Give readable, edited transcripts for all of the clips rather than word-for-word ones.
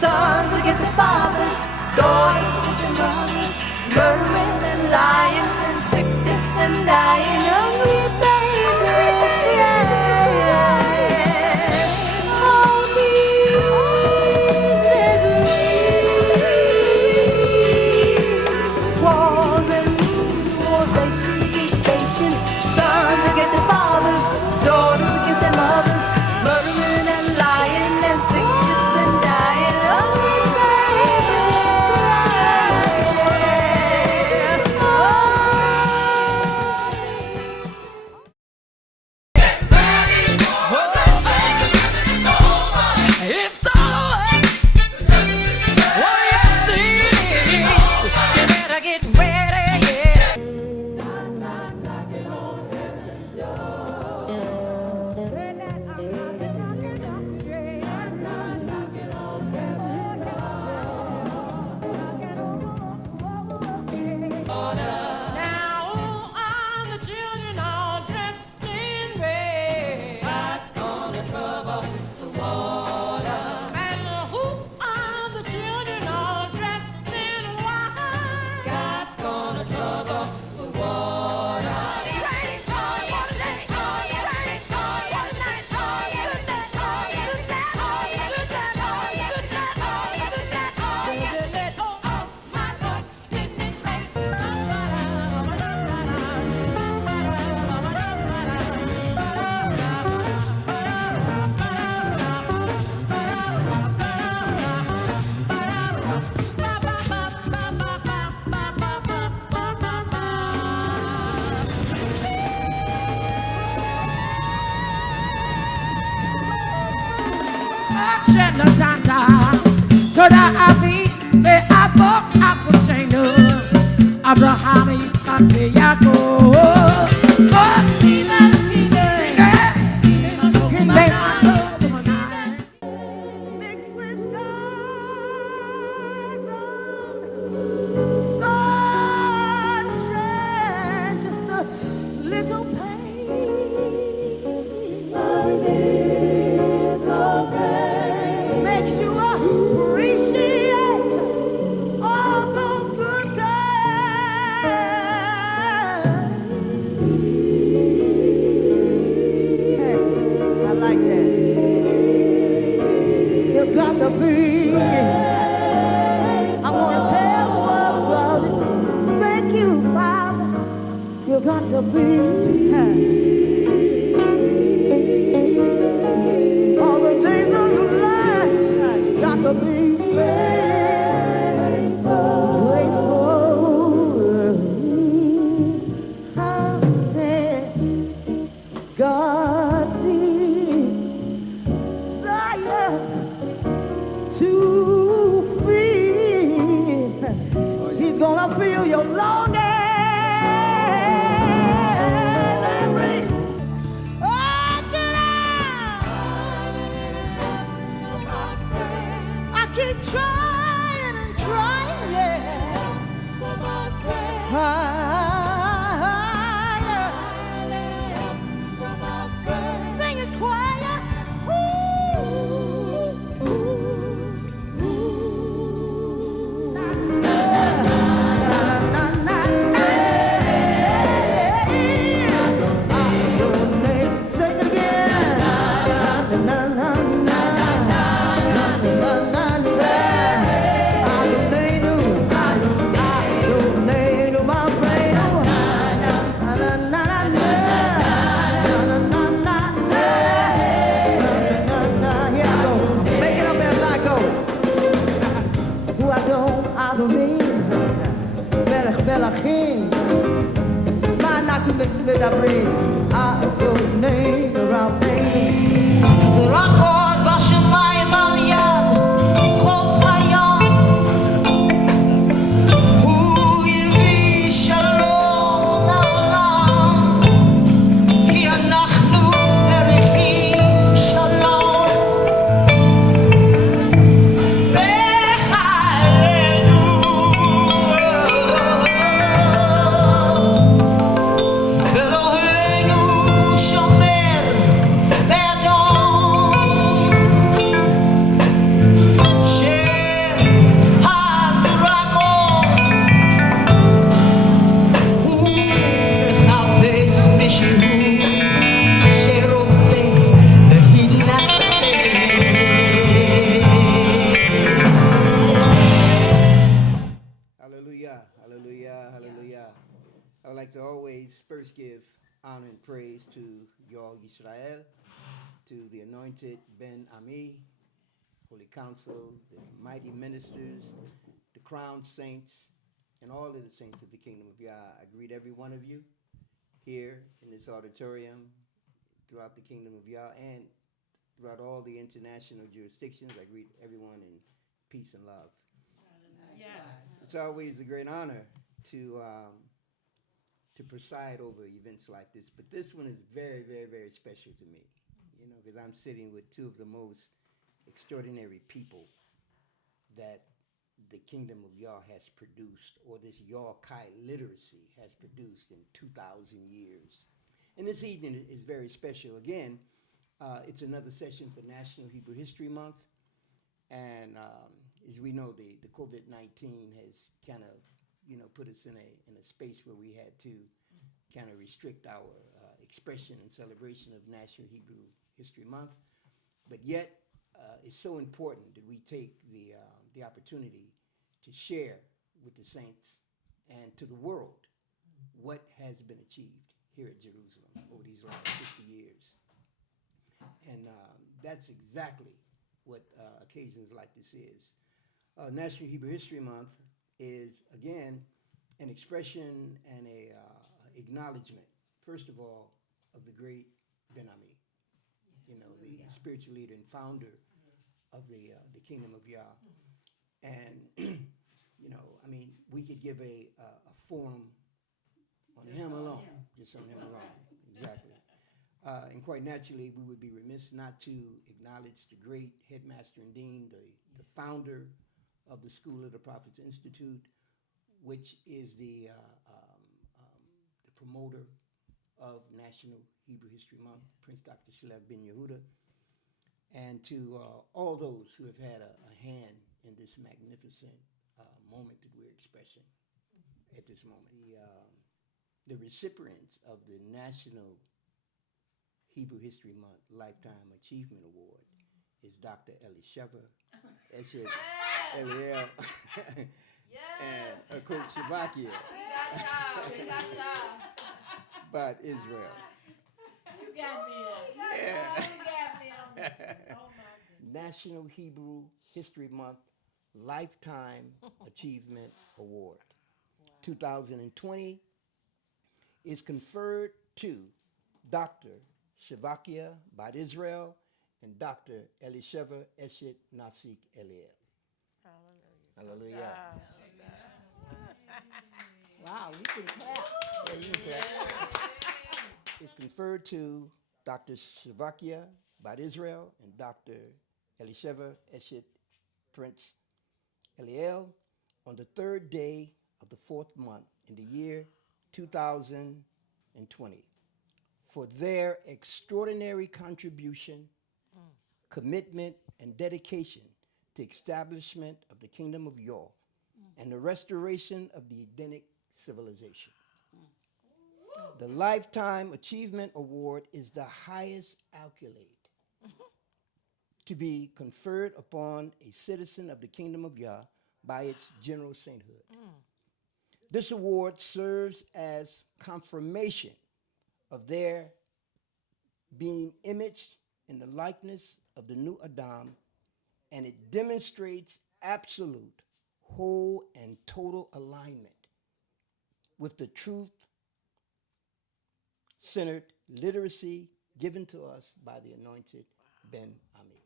sons against their fathers, daughters against their mothers, murdering and lying and sickness and dying, hungry babies crying. All these miseries, wars and wars, nation against nation, sons against their fathers, daughters against their mothers, murdering and lying and sickness and dying, hungry babies crying. It's over. Oh, yes, it is. You better get ready, yeah. Now, all the children all dressed in red. God's gonna trouble the water. And who are the children all dressed in white? God's gonna trouble the water. Rain, God, what a day, God, rain, God, what a night, God, good night, God, good night, God, good night, God, good night, God, good night, God, good night, oh, my Lord, didn't it rain? Abraham, Isaac, Jacob. Mixed with sunshine, just a little pain. Makes you appreciate all those good times. Hey, I like that. You got to be. I want to tell the world about it. Thank you, Father. You got to be. All the days of your life, got to be grateful. How did God desire to feel? He's gonna feel your longing. I keep trying and trying, yeah. Higher. Sing it choir. Sing it again. מלכים, מה אנחנו מדברים? אדוני רבנו. זרקות בשמיים על יד חוף הים, הוא יביא שלום לעולם, כי אנחנו צריכים שלום בחיינו. אלוהינו הוא שומר first give honor and praise to Yah Yisrael, to the anointed Ben Ami, Holy Council, the mighty ministers, the crowned saints, and all of the saints of the kingdom of Yah. I greet every one of you here in this auditorium, throughout the kingdom of Yah, and throughout all the international jurisdictions. I greet everyone in peace and love. Yeah. It's always a great honor to preside over events like this, but this one is very, very, very special to me, because I'm sitting with two of the most extraordinary people that the kingdom of Yah has produced, or this Yah Kai literacy has produced in 2,000 years. And this evening is very special. Again, it's another session for National Hebrew History Month. And as we know, the COVID-19 has kind of, put us in a space where we had to kind of restrict our expression and celebration of National Hebrew History Month. But yet, it's so important that we take the opportunity to share with the saints and to the world what has been achieved here at Jerusalem over these last 50 years. And that's exactly what occasions like this is. National Hebrew History Month is, again, an expression and a acknowledgement, first of all, of the great Ben Ami, the spiritual leader and founder of the kingdom of Yah. And, we could give a forum on him alone, just on him alone, exactly. And quite naturally, we would be remiss not to acknowledge the great headmaster and dean, the founder of the School of the Prophets Institute, which is the promoter of National Hebrew History Month, Prince Dr. Shavakeyah ben Yehuda, and to all those who have had a hand in this magnificent moment that we're expressing at this moment. The recipients of the National Hebrew History Month Lifetime Achievement Award is Dr. Eleshevah, Eliel, and Coach Shavakeyah. We got y'all. But Israel. You got me. Yeah. You got me on this one. Oh, my goodness. National Hebrew History Month Lifetime Achievement Award. 2020 is conferred to Dr. Shavakeyah Baht Israel and Dr. Eleshevah Eshet Nasik Eliel. Hallelujah. Wow, you can clap. Yeah, you can clap. It's conferred to Dr. Shavakeyah Baht Israel and Dr. Eleshevah Eshet Prince Eliel on the third day of the fourth month in the year 2020 for their extraordinary contribution, commitment, and dedication to establishment of the kingdom of Yah and the restoration of the Edenic civilization. The Lifetime Achievement Award is the highest accolade to be conferred upon a citizen of the kingdom of Yah by its general sainthood. This award serves as confirmation of their being imaged in the likeness of the new Adam, and it demonstrates absolute, whole, and total alignment with the truth-centered literacy given to us by the anointed Ben Ami.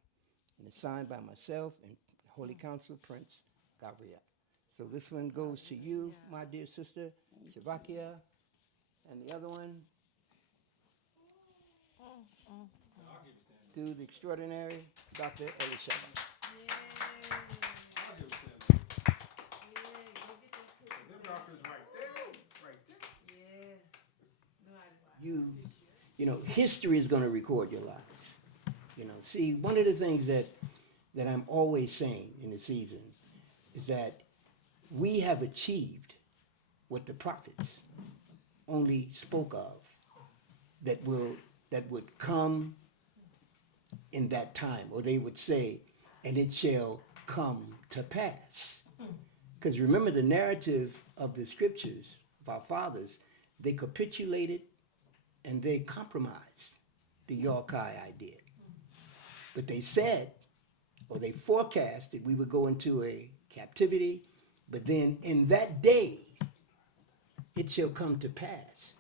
And it's signed by myself and Holy Council Prince Gabriel. So this one goes to you, my dear sister, Shavakeyah, and the other one to the extraordinary Dr. Eleshevah. History is going to record your lives. See, one of the things that I'm always saying in the season is that we have achieved what the prophets only spoke of that would come in that time, or they would say, and it shall come to pass. Because remember, the narrative of the scriptures of our fathers they capitulated and they compromised the Yorkai idea. But they said, or they forecast that we would go into a captivity, but then in that day, it shall come to pass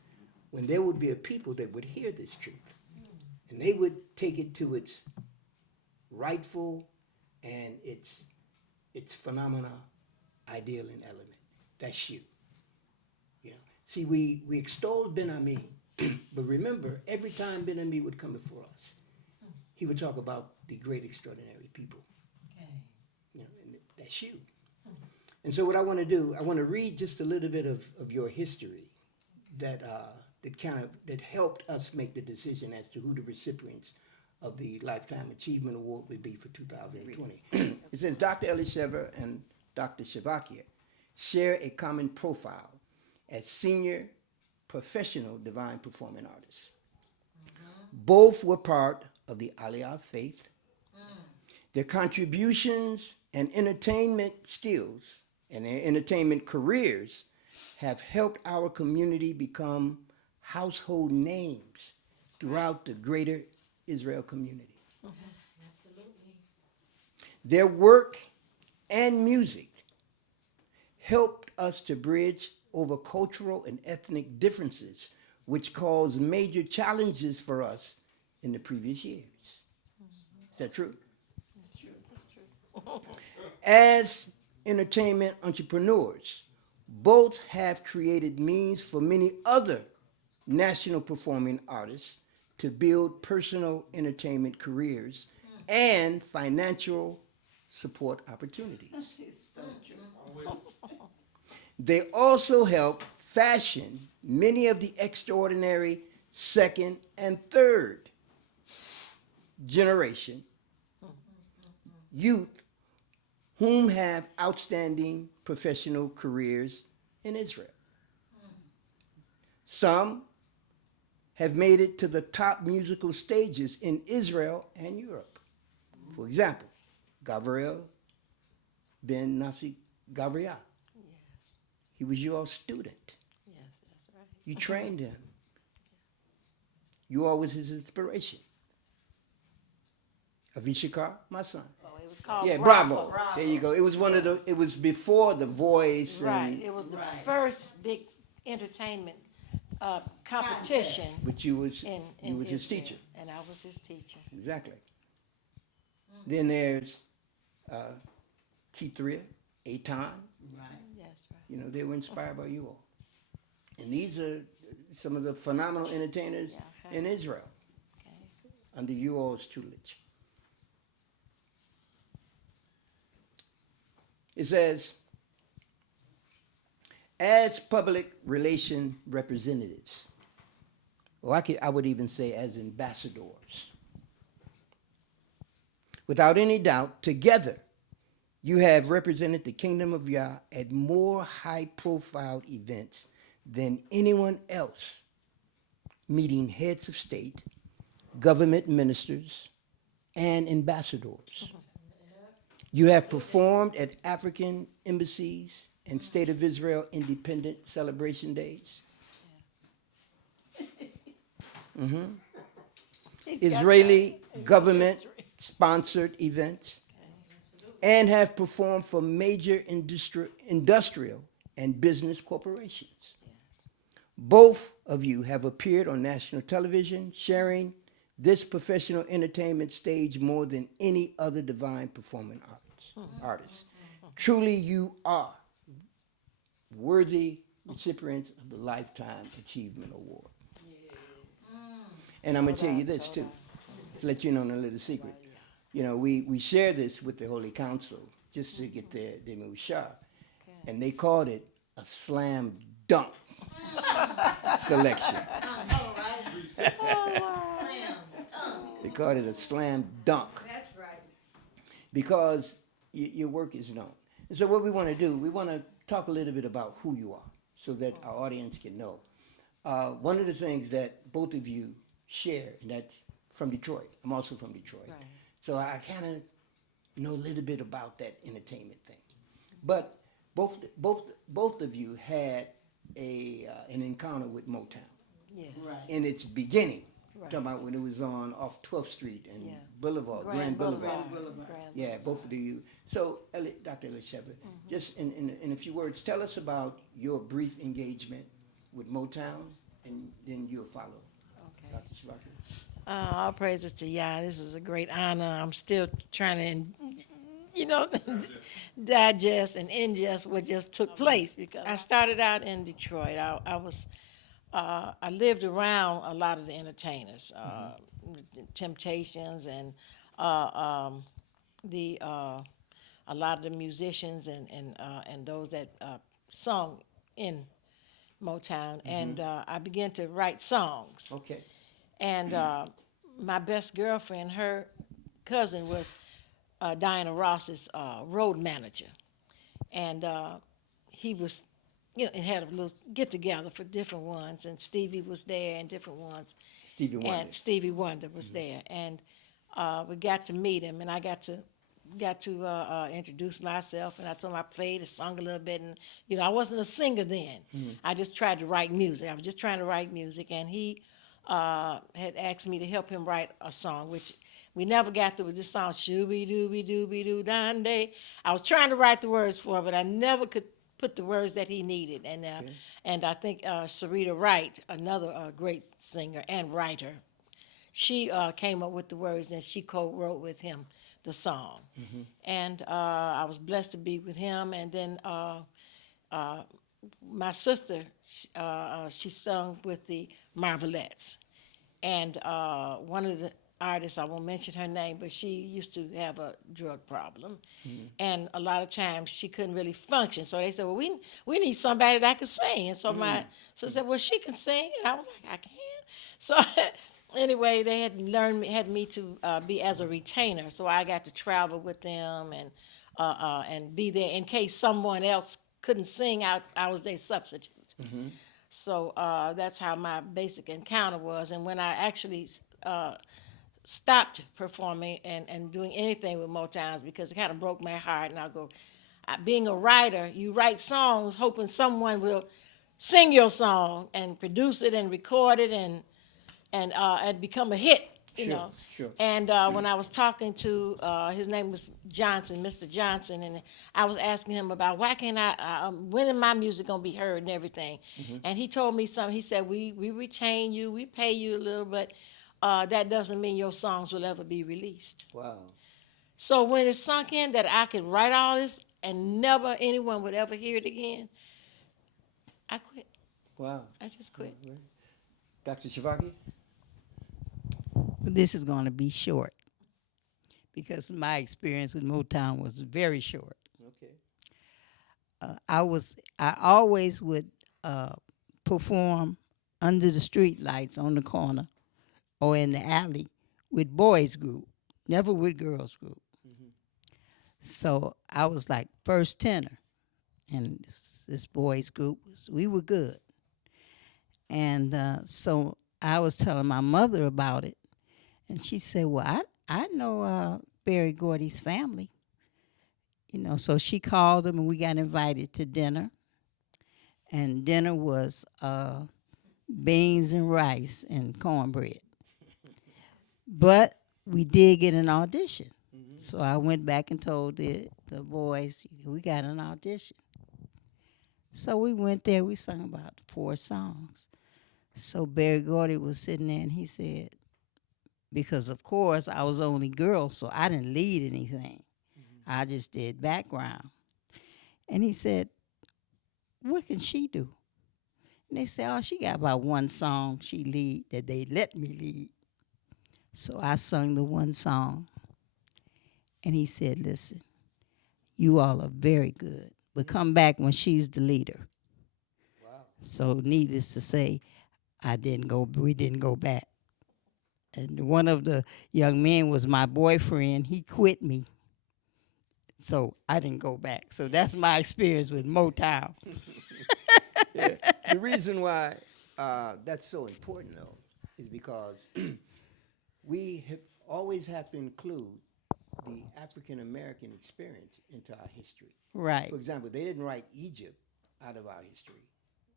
when there would be a people that would hear this truth, and they would take it to its rightful and its phenomena, ideal and element. That's you. You know. See, we extol Ben Ami, but remember, every time Ben Ami would come before us, he would talk about the great extraordinary people. Okay. You know, and that's you. And so what I want to do, I want to read just a little bit of your history that helped us make the decision as to who the recipients of the Lifetime Achievement Award would be for 2020. It says, Dr. Eleshevah and Dr. Shavakeyah share a common profile as senior professional divine performing artists. Both were part of the Aliyah faith. Their contributions and entertainment skills and their entertainment careers have helped our community become household names throughout the greater Israel community. Absolutely. Their work and music helped us to bridge over cultural and ethnic differences, which caused major challenges for us in the previous years. Is that true? That's true. That's true. As entertainment entrepreneurs, both have created means for many other national performing artists to build personal entertainment careers and financial support opportunities. It's so true. They also help fashion many of the extraordinary second and third generation youth whom have outstanding professional careers in Israel. Some have made it to the top musical stages in Israel and Europe. For example, Gabriel ben Nasi Gabriel. Yes. He was your student. Yes, that's right. You trained him. You all was his inspiration. Avishikar, my son. Oh, it was called Yeah, Bravo. Bravo. There you go. It was one of the. It was before The Voice. Right. And, It was the first big entertainment competition but you was in you was his Israel, teacher. and I was his teacher. Exactly. Then there's Kithria, Eitan. Yes, right. You know, they were inspired by you all. And these are some of the phenomenal entertainers Yeah, okay. in Israel Okay. under you all's tutelage. It says, as public relation representatives, or I would even say as ambassadors, without any doubt, together, you have represented the kingdom of Yah at more high-profile events than anyone else, meeting heads of state, government ministers, and ambassadors. You have performed at African embassies and State of Israel independent celebration days. Israeli government-sponsored events, and have performed for major industrial and business corporations. Both of you have appeared on national television, sharing this professional entertainment stage more than any other divine performing artist. Truly, you are worthy recipients of the Lifetime Achievement Award. And I'm going to tell you this, too, to let you know a little secret. You know, we share this with the Holy Council just to get their mushar. And they called it a slam dunk selection. They called it a slam dunk. That's right. Because your work is known. And so what we want to do, we want to talk a little bit about who you are so that our audience can know. One of the things that both of you share, and that's from Detroit. I'm also from Detroit. Right. So I kind of know a little bit about that entertainment thing. But both of you had an encounter with Motown Yeah. Right. in its beginning. Right. Talking about when it was on off 12th Street and Yeah. Boulevard, Grand Boulevard. Boulevard. Grand Yeah, Boulevard. both of you. So, Dr. Eleshevah, just in a few words, tell us about your brief engagement with Motown, and then you'll follow. Okay. Dr. Shavakeyah. All praises to Yah. This is a great honor. I'm still trying to, digest and ingest what just took place because I started out in Detroit. I lived around a lot of the entertainers, Temptations, and a lot of the musicians and those that sung in Motown. And I began to write songs. Okay. And my best girlfriend, her cousin was Diana Ross's road manager. And he was, and had a little get together for different ones. And Stevie was there and different ones. Stevie Wonder. And Stevie Wonder was there. And we got to meet him, and I got to introduce myself, and I told him I played and sung a little bit, and I wasn't a singer then. I just tried to write music. I was just trying to write music, and he had asked me to help him write a song, which we never got through with this song, Shooby Dooby Dooby Doo Dande. I was trying to write the words for it, but I never could put the words that he needed. And I think Sarita Wright, another great singer and writer, she came up with the words, and she co-wrote with him the song. And I was blessed to be with him. And then my sister, she sung with the Marvelettes. And one of the artists, I won't mention her name, but she used to have a drug problem. And a lot of times she couldn't really function. So they said, well, we need somebody that can sing. And so my sister said, well, she can sing. And I was like, I can. So anyway, they had me to be as a retainer. So I got to travel with them and be there in case someone else couldn't sing. I was their substitute. So that's how my basic encounter was. And when I actually stopped performing and doing anything with Motown, because it kind of broke my heart. And I go, being a writer, you write songs hoping someone will sing your song and produce it and record it and become a hit, you know. Sure. And when I was talking to, his name was Johnson, Mr. Johnson, and I was asking him about why can't when is my music gonna be heard and everything? And he told me something. He said, we retain you, we pay you a little, but that doesn't mean your songs will ever be released. Wow. So when it sunk in that I could write all this and never anyone would ever hear it again, I quit. Wow. I just quit. Dr. Shavakeyah? This is going to be short because my experience with Motown was very short. Okay. I always would perform under the street lights on the corner or in the alley with boys group, never with girls group. So I was like first tenor, and this boys group we were good. And so I was telling my mother about it, and she said, well, I know Berry Gordy's family. So she called them, and we got invited to dinner. And dinner was beans and rice and cornbread. But we did get an audition. So I went back and told the boys, we got an audition. So we went there, we sung about 4 songs. So Berry Gordy was sitting there, and he said, because of course I was only girl, so I didn't lead anything. I just did background. And he said, what can she do? And they said, oh, she got about 1 song she lead that they let me lead. So I sung the 1 song. And he said, listen, you all are very good, but come back when she's the leader. Wow. So needless to say, we didn't go back. And one of the young men was my boyfriend. He quit me. So I didn't go back. So that's my experience with Motown. Yeah. The reason why that's so important, though, is because we always have to include the African American experience into our history. Right. For example, they didn't write Egypt out of our history.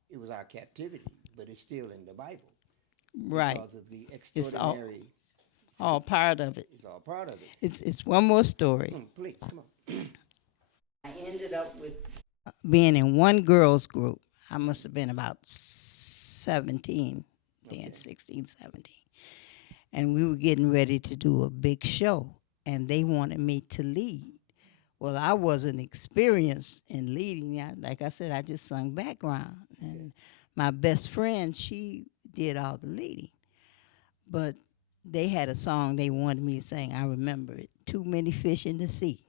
it was our captivity, but it's still in the Bible Right. because of the It's all, extraordinary. all part of it. It's all part of it. It's one more story. Please come on. I ended up with being in one girls group. I must have been about 17 then, Okay. 16, 17. And we were getting ready to do a big show, and they wanted me to lead. Well, I wasn't experienced in leading. Like I said, I just sung background. And my best friend, she did all the leading. But they had a song they wanted me to sing. I remember it, Too Many Fish in the Sea.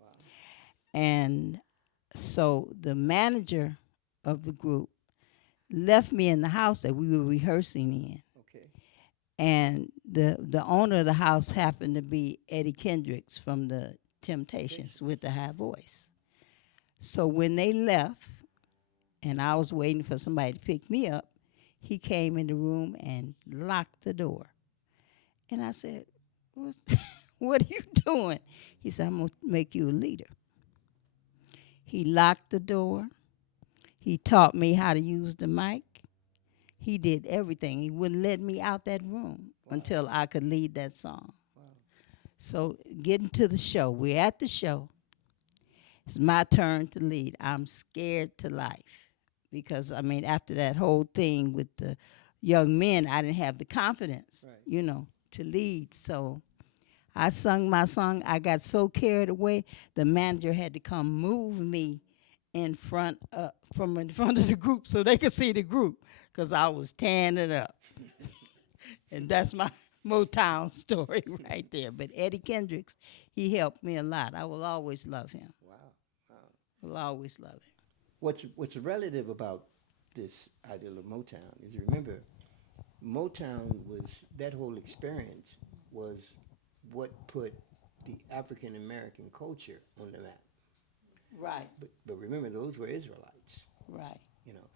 Wow. And so the manager of the group left me in the house that we were rehearsing in. Okay. And the owner of the house happened to be Eddie Kendricks from the Temptations with the high voice. So when they left, and I was waiting for somebody to pick me up, he came in the room and locked the door. And I said, what are you doing? He said, I'm going to make you a leader. He locked the door. He taught me how to use the mic. He did everything. He wouldn't let me out that room until I could lead that song. Wow. So getting to the show, we're at the show. It's my turn to lead. I'm scared to life because, I mean, after that whole thing with the young men, I didn't have the confidence, Right. To lead. So I sung my song. I got so carried away, the manager had to come move me from in front of the group so they could see the group because I was tearing it up. And that's my Motown story right there. But Eddie Kendricks, he helped me a lot. I will always love him. Wow. Wow. Will always love him. What's relative about this ideal of Motown is, remember, Motown was, that whole experience was what put the African American culture on the map. Right, But remember, those were Israelites, right. you know,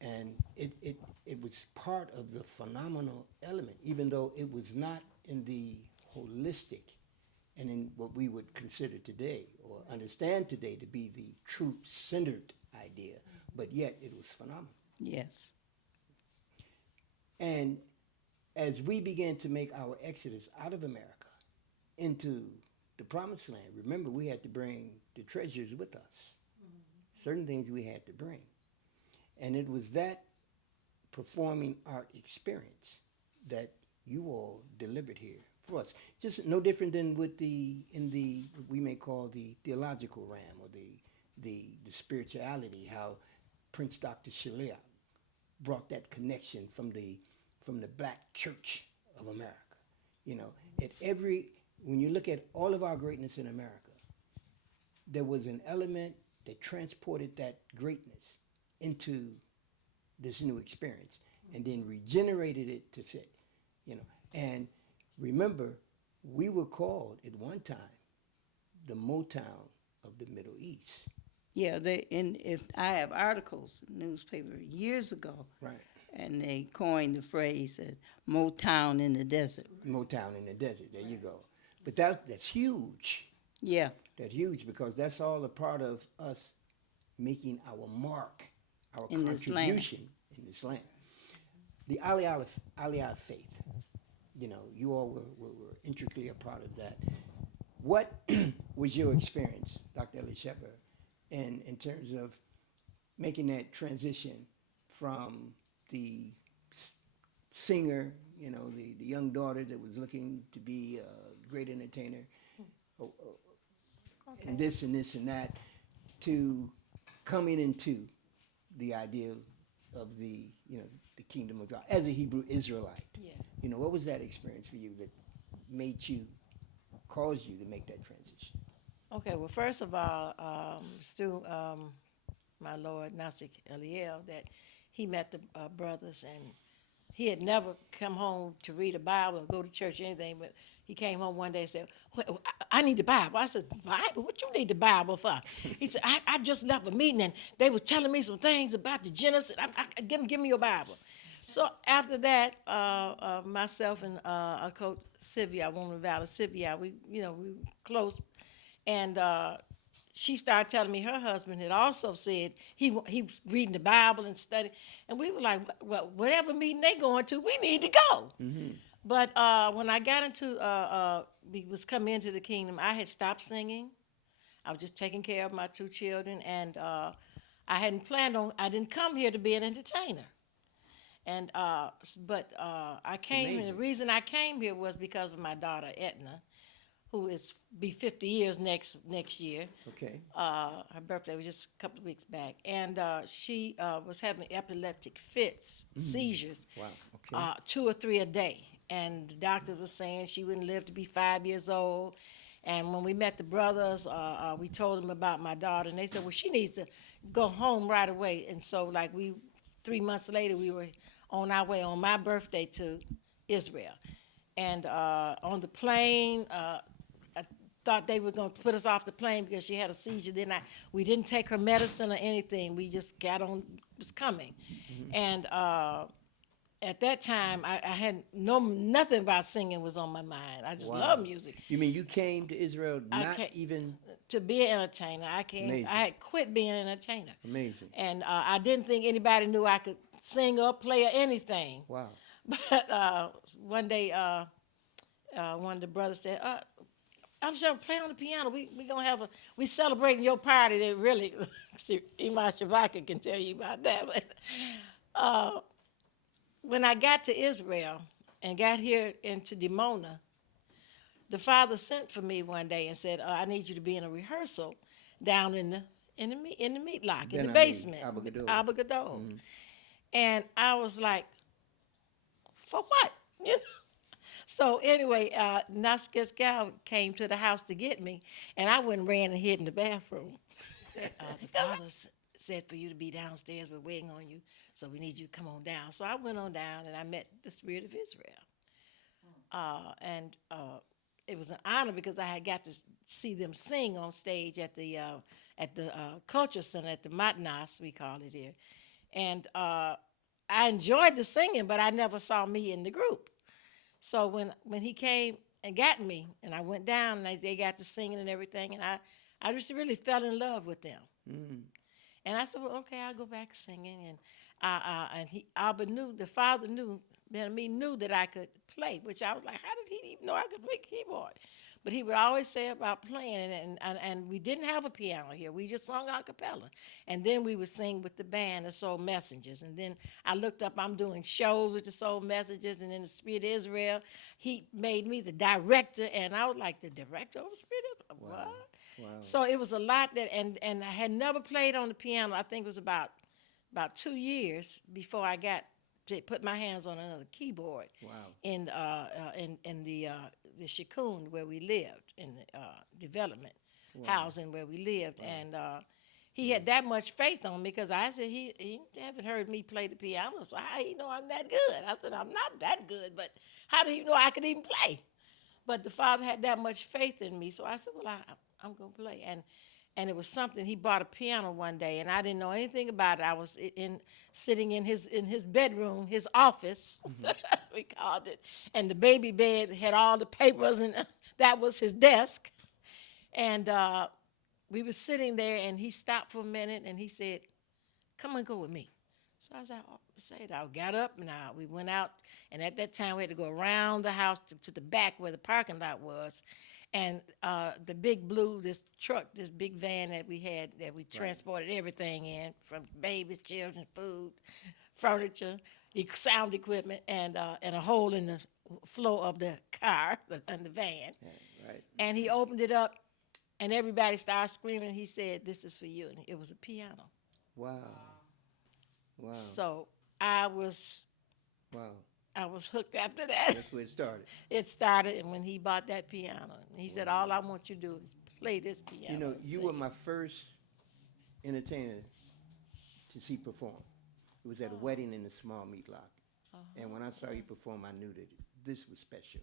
and it was part of the phenomenal element, even though it was not in the holistic and in what we would consider today or understand today to be the truth-centered idea, but yet it was phenomenal. Yes. And as we began to make our exodus out of America into the promised land, remember, we had to bring the treasures with us. Certain things we had to bring. And it was that performing art experience that you all delivered here for us. Just no different than with what we may call the theological realm or the spirituality, how Prince Dr.Shavakeyah brought that connection from the black church of America. When you look at all of our greatness in America, there was an element that transported that greatness into this new experience and then regenerated it to fit. And remember, we were called at one time the Motown of the Middle East. Yeah, if I have articles in the newspaper years ago, Right. and they coined the phrase as Motown in the desert. Motown in the desert. There you go. But that's huge. Yeah. That's huge because that's all a part of us making our mark, our In this land. contribution in this land. The Aliyah faith, you all were intricately a part of that. What was your experience, Dr. Eleshevah, in terms of making that transition from the singer, the young daughter that was looking to be a great entertainer, and this and this and that, to coming into the ideal of the kingdom of God as a Hebrew Israelite? Yeah. What was that experience for you that caused you to make that transition? Okay, well, first of all, my Lord Nasik Eliel, that he met the brothers, and he had never come home to read a Bible or go to church or anything, but he came home one day and said, well, I need the Bible. I said, Bible? What you need the Bible for? He said, I just left a meeting, and they was telling me some things about the Genesis. Give me your Bible. So after that, myself and our coach Sylvia, woman of Valor, Sylvia, we were close, and she started telling me her husband had also said he was reading the Bible and studying, and we were like, well, whatever meeting they going to, we need to go. But when I got into we was coming into the kingdom, I had stopped singing. I was just taking care of my two children, and I hadn't planned on. I didn't come here to be an entertainer. And but I came, and the amazing. reason I came here was because of my daughter Etna, who is be 50 years next year. Okay. Her birthday was just a couple of weeks back, and she was having epileptic fits, seizures, Wow. Okay. 2 or 3 a day. And the doctor was saying she wouldn't live to be 5 years old. And when we met the brothers, we told them about my daughter, and they said, well, she needs to go home right away. And so, like, 3 months later, we were on our way on my birthday to Israel. And on the plane, I thought they were going to put us off the plane because she had a seizure. Then we didn't take her medicine or anything. We just got on, it was coming. And at that time, I had nothing about singing was on my mind. I just Wow. love music. You mean you came to Israel not even To be an entertainer, Amazing. I had quit being an entertainer. amazing? And I didn't think anybody knew I could sing or play or anything. Wow. But one day, one of the brothers said, Eleshevah, play on the piano. We gonna have we celebrating your party. They really, Shavakeyah can tell you about that. But when I got to Israel and got here into Dimona, the father sent for me one day and said, I need you to be in a rehearsal down in the meat lock, in the basement, Abu Gadol. And I was like, for what? You know? So anyway, Dr.Shavakeyah came to the house to get me, and I went and ran and hid in the bathroom. The father said for you to be downstairs. We're waiting on you, so we need you to come on down. So I went on down, and I met the Spirit of Israel. And it was an honor because I had got to see them sing on stage at the Culture Center, at the Matnas, we call it here. And I enjoyed the singing, but I never saw me in the group. So when he came and got me, and I went down, and they got to singing and everything, and I just really fell in love with them. And I said, well, okay, I'll go back singing. And Abba knew, the father knew, Benjamin knew that I could play, which I was like, how did he even know I could play keyboard? But he would always say about playing, and we didn't have a piano here. We just sung a cappella. And then we would sing with the band, the Soul Messengers. And then I looked up, I'm doing shows with the Soul Messengers, and then the Spirit of Israel. He made me the director, and I was like, the director of the Spirit of Israel? Wow. What? Wow. So it was a lot that, and I had never played on the piano. I think it was about 2 years before I got to put my hands on another keyboard. Wow. In the Shikun where we lived, in the development housing where we lived, and he had that much faith on me because I said he haven't heard me play the piano, so how he know I'm that good? I said I'm not that good, but how do you know I could even play? But the father had that much faith in me, so I said, well, I'm gonna play, and it was something. He bought a piano one day, and I didn't know anything about it. I was sitting in his bedroom, his office, we called it, and the baby bed had all the papers, and that was his desk. And we were sitting there, and he stopped for a minute, and he said, "Come and go with me." So I said, I got up, and we went out, and at that time we had to go around the house to the back where the parking lot was. And the big blue, this truck, this big van that we had, that we transported everything in, from babies, children, food, furniture, sound equipment, and a hole in the floor of the car, in the van. Yeah, right. And he opened it up, and everybody started screaming. He said, "This is for you." And it was a piano. Wow. Wow. So I was hooked after that. That's where it started. It started, and when he bought that piano, and he said, all I want you to do is play this piano. You know, and you sing." were my first entertainer to see perform. It was at a wedding in the small meat lock. And when I saw you perform, I knew that this was special.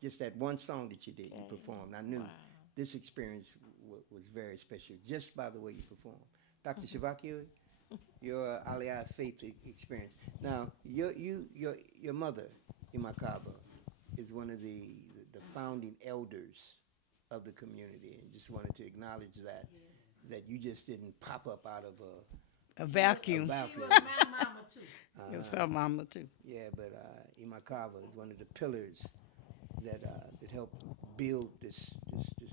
Just that one song that you did, you performed. I knew this experience was very special just by the way you performed. Dr. Shavakeyah, your Aliyah faith experience. Now, your mother, Imakaba, is one of the founding elders of the community, and just wanted to acknowledge that. that you just didn't pop up out of A a vacuum. vacuum. My mama too. It's her mama too. Yeah, but Imakava is one of the pillars that helped build this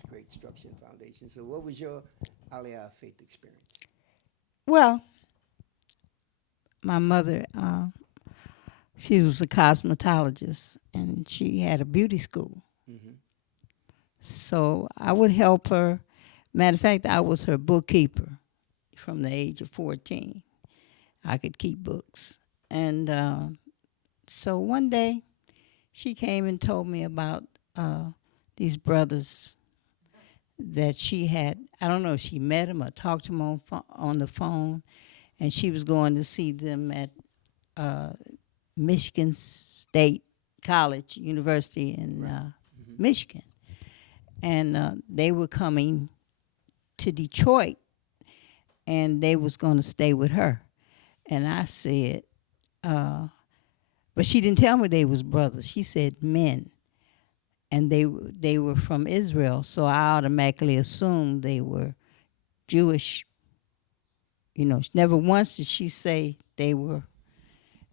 great structure and foundation. So, what was your Aliyah faith experience? Well, my mother, she was a cosmetologist, and she had a beauty school. Mm-hmm. So I would help her. Matter of fact, I was her bookkeeper from the age of 14. I could keep books. And so one day, she came and told me about these brothers that she had. I don't know if she met them or talked to them on the phone, and she was going to see them at Michigan State College, University in Michigan. And they were coming to Detroit, and they was going to stay with her. And I said, but she didn't tell me they was brothers. She said men, and they were from Israel. So I automatically assumed they were Jewish. You know, never once did she say they were,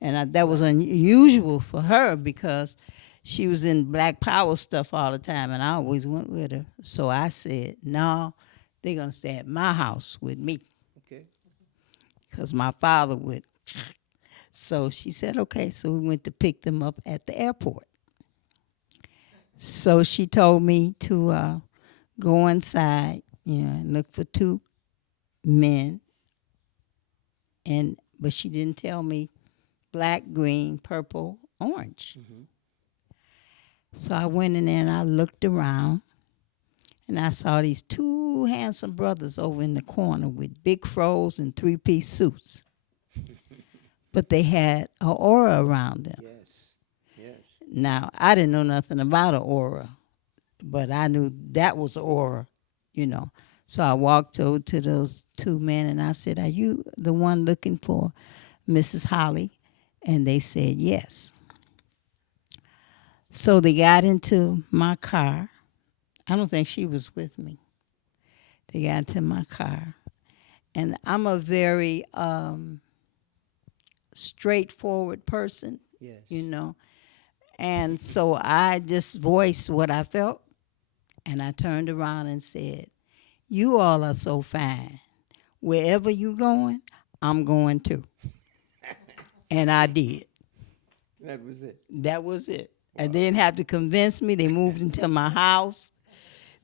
and that was unusual for her because she was in Black Power stuff all the time, and I always went with her. So I said, no, they're going to stay at my house with me. Okay. Because my father would. So she said, okay. So we went to pick them up at the airport. So she told me to go inside, and look for two men. But she didn't tell me black, green, purple, orange. Mm-hmm. So I went in there and I looked around, and I saw these two handsome brothers over in the corner with big fros and three-piece suits. But they had an aura around them. Yes. Yes. Now, I didn't know nothing about an aura, but I knew that was an aura, So I walked over to those two men and I said, are you the one looking for Mrs. Holly? And they said, yes. So they got into my car. I don't think she was with me. They got into my car. And I'm a very straightforward person, Yes. And so I just voiced what I felt. And I turned around and said, you all are so fine. Wherever you going, I'm going too. And I did. That was it. That was it. And they didn't have to convince me. They moved into my house.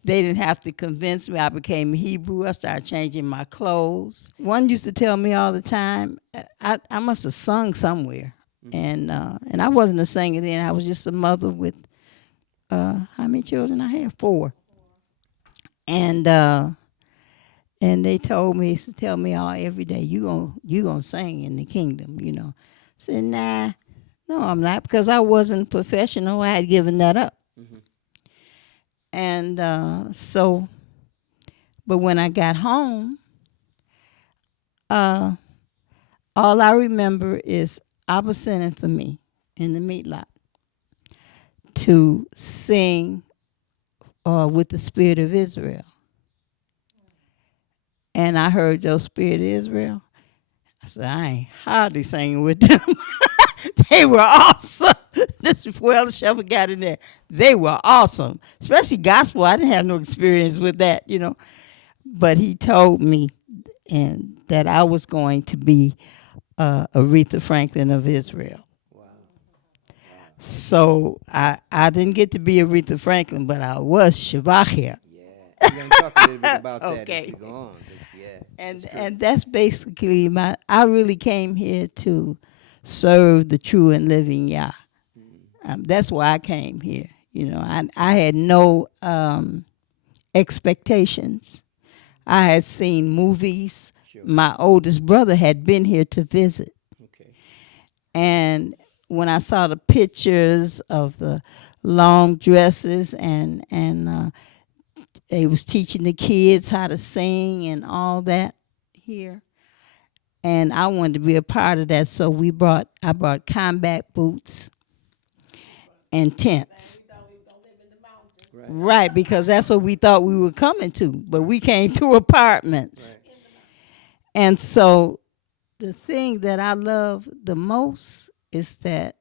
They didn't have to convince me. I became Hebrew. I started changing my clothes. One used to tell me all the time, I must have sung somewhere. Mm-hmm. And I wasn't a singer then. I was just a mother with, how many children I had? 4. And they told me, used to tell me every day, you gonna sing in the kingdom, I said, nah, no, I'm not, because I wasn't professional. I had given that up. Mm-hmm. And but when I got home, all I remember is Abba sending for me in the meat lot to sing with the Spirit of Israel. And I heard your Spirit of Israel. I said, I ain't hardly singing with them. They were awesome. This before Eleshevah got in there. They were awesome, especially gospel. I didn't have no experience with that, But he told me that I was going to be Aretha Franklin of Israel. Wow. So I didn't get to be Aretha Franklin, but I was Shavakeyah. Yeah. We're going to talk a little bit about that Okay. as we go on. But yeah. And that's basically I really came here to serve the true and living Yah. That's why I came here. I had no expectations. I had seen movies. Sure. My oldest brother had been here to visit. Okay. And when I saw the pictures of the long dresses and they was teaching the kids how to sing and all that here. And I wanted to be a part of that, so I brought combat boots and tents. Right, because that's what we thought we were coming to, but we came to apartments. Right. And so the thing that I love the most is that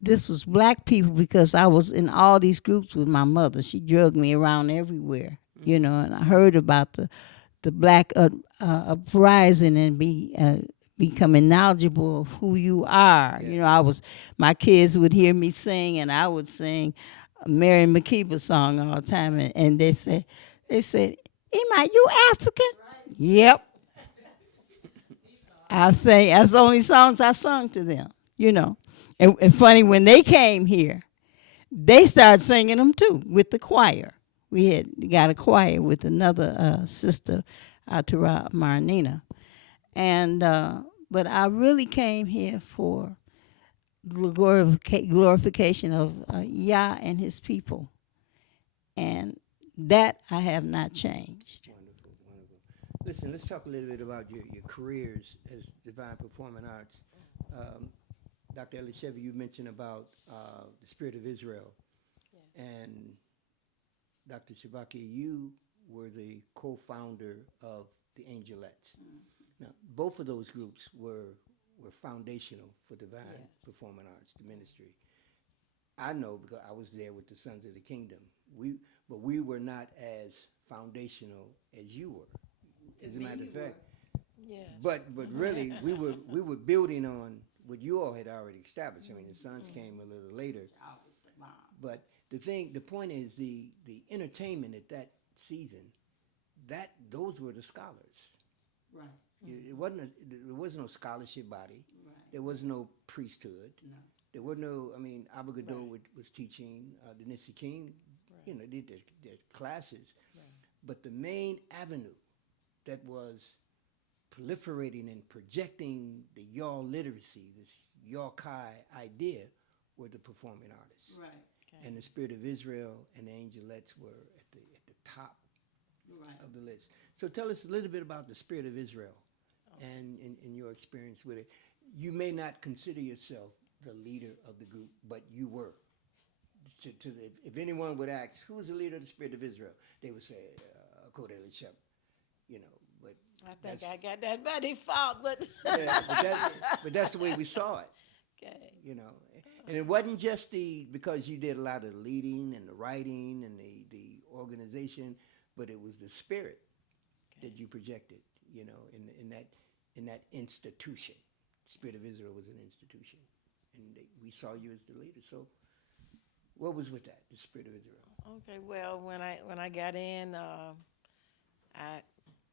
this was black people, because I was in all these groups with my mother. She drugged me around everywhere, and I heard about the black uprising and becoming knowledgeable of who you are. Yes. My kids would hear me sing, and I would sing a Mary McKeever song all the time, and they said, "Emma, you African?" Yep. I sang. That's the only songs I sung to them. And funny, when they came here, they started singing them too with the choir. We had got a choir with another sister, Atara Maranina. And but I really came here for the glorification of Yah and his people. And that I have not changed. Wonderful, wonderful. Listen, let's talk a little bit about your careers as Divine Performing Arts. Dr. Eleshevah, you mentioned about the Spirit of Israel. And Dr. Shavakeyah, you were the co-founder of the Angelettes. Now, both of those groups were foundational for Divine Performing Arts, the ministry. I know because I was there with the Sons of the Kingdom. But we were not as foundational as you were. As a matter of fact. Yes. But really, we were building on what you all had already established. I mean, the Sons came a little later. But the point is the entertainment at that season, those were the scholars. Right. There was no scholarship body. Right. There was no priesthood. No. There were no. I mean, Abu Ghador was teaching. The Nisi King, did their classes. Right. But the main avenue that was proliferating and projecting the y'all literacy, this y'all Kai idea, were the performing artists. Right. Okay. And the Spirit of Israel and the Angelettes were at the top of the list. So tell us a little bit about the Spirit of Israel and in your experience with it. You may not consider yourself the leader of the group, but you were. If anyone would ask, who's the leader of the Spirit of Israel, they would say, Code Eleshevah. But I think I got that by default, but but that's the way we saw it. okay. And it wasn't just because you did a lot of the leading and the writing and the organization, but it was the spirit that you projected, in that institution. Spirit of Israel was an institution, and we saw you as the leader. So, what was with that, the Spirit of Israel? Okay. Well, when I got in, I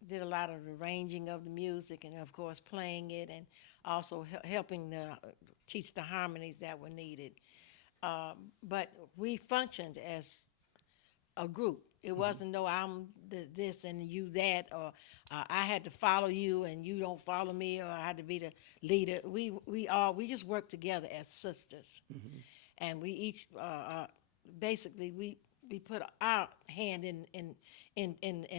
did a lot of arranging of the music, and of course playing it, and also helping teach the harmonies that were needed. But we functioned as a group. It wasn't no I'm this and you that, or I had to follow you and you don't follow me, or I had to be the leader. We just worked together as sisters, and we each basically we put our hand in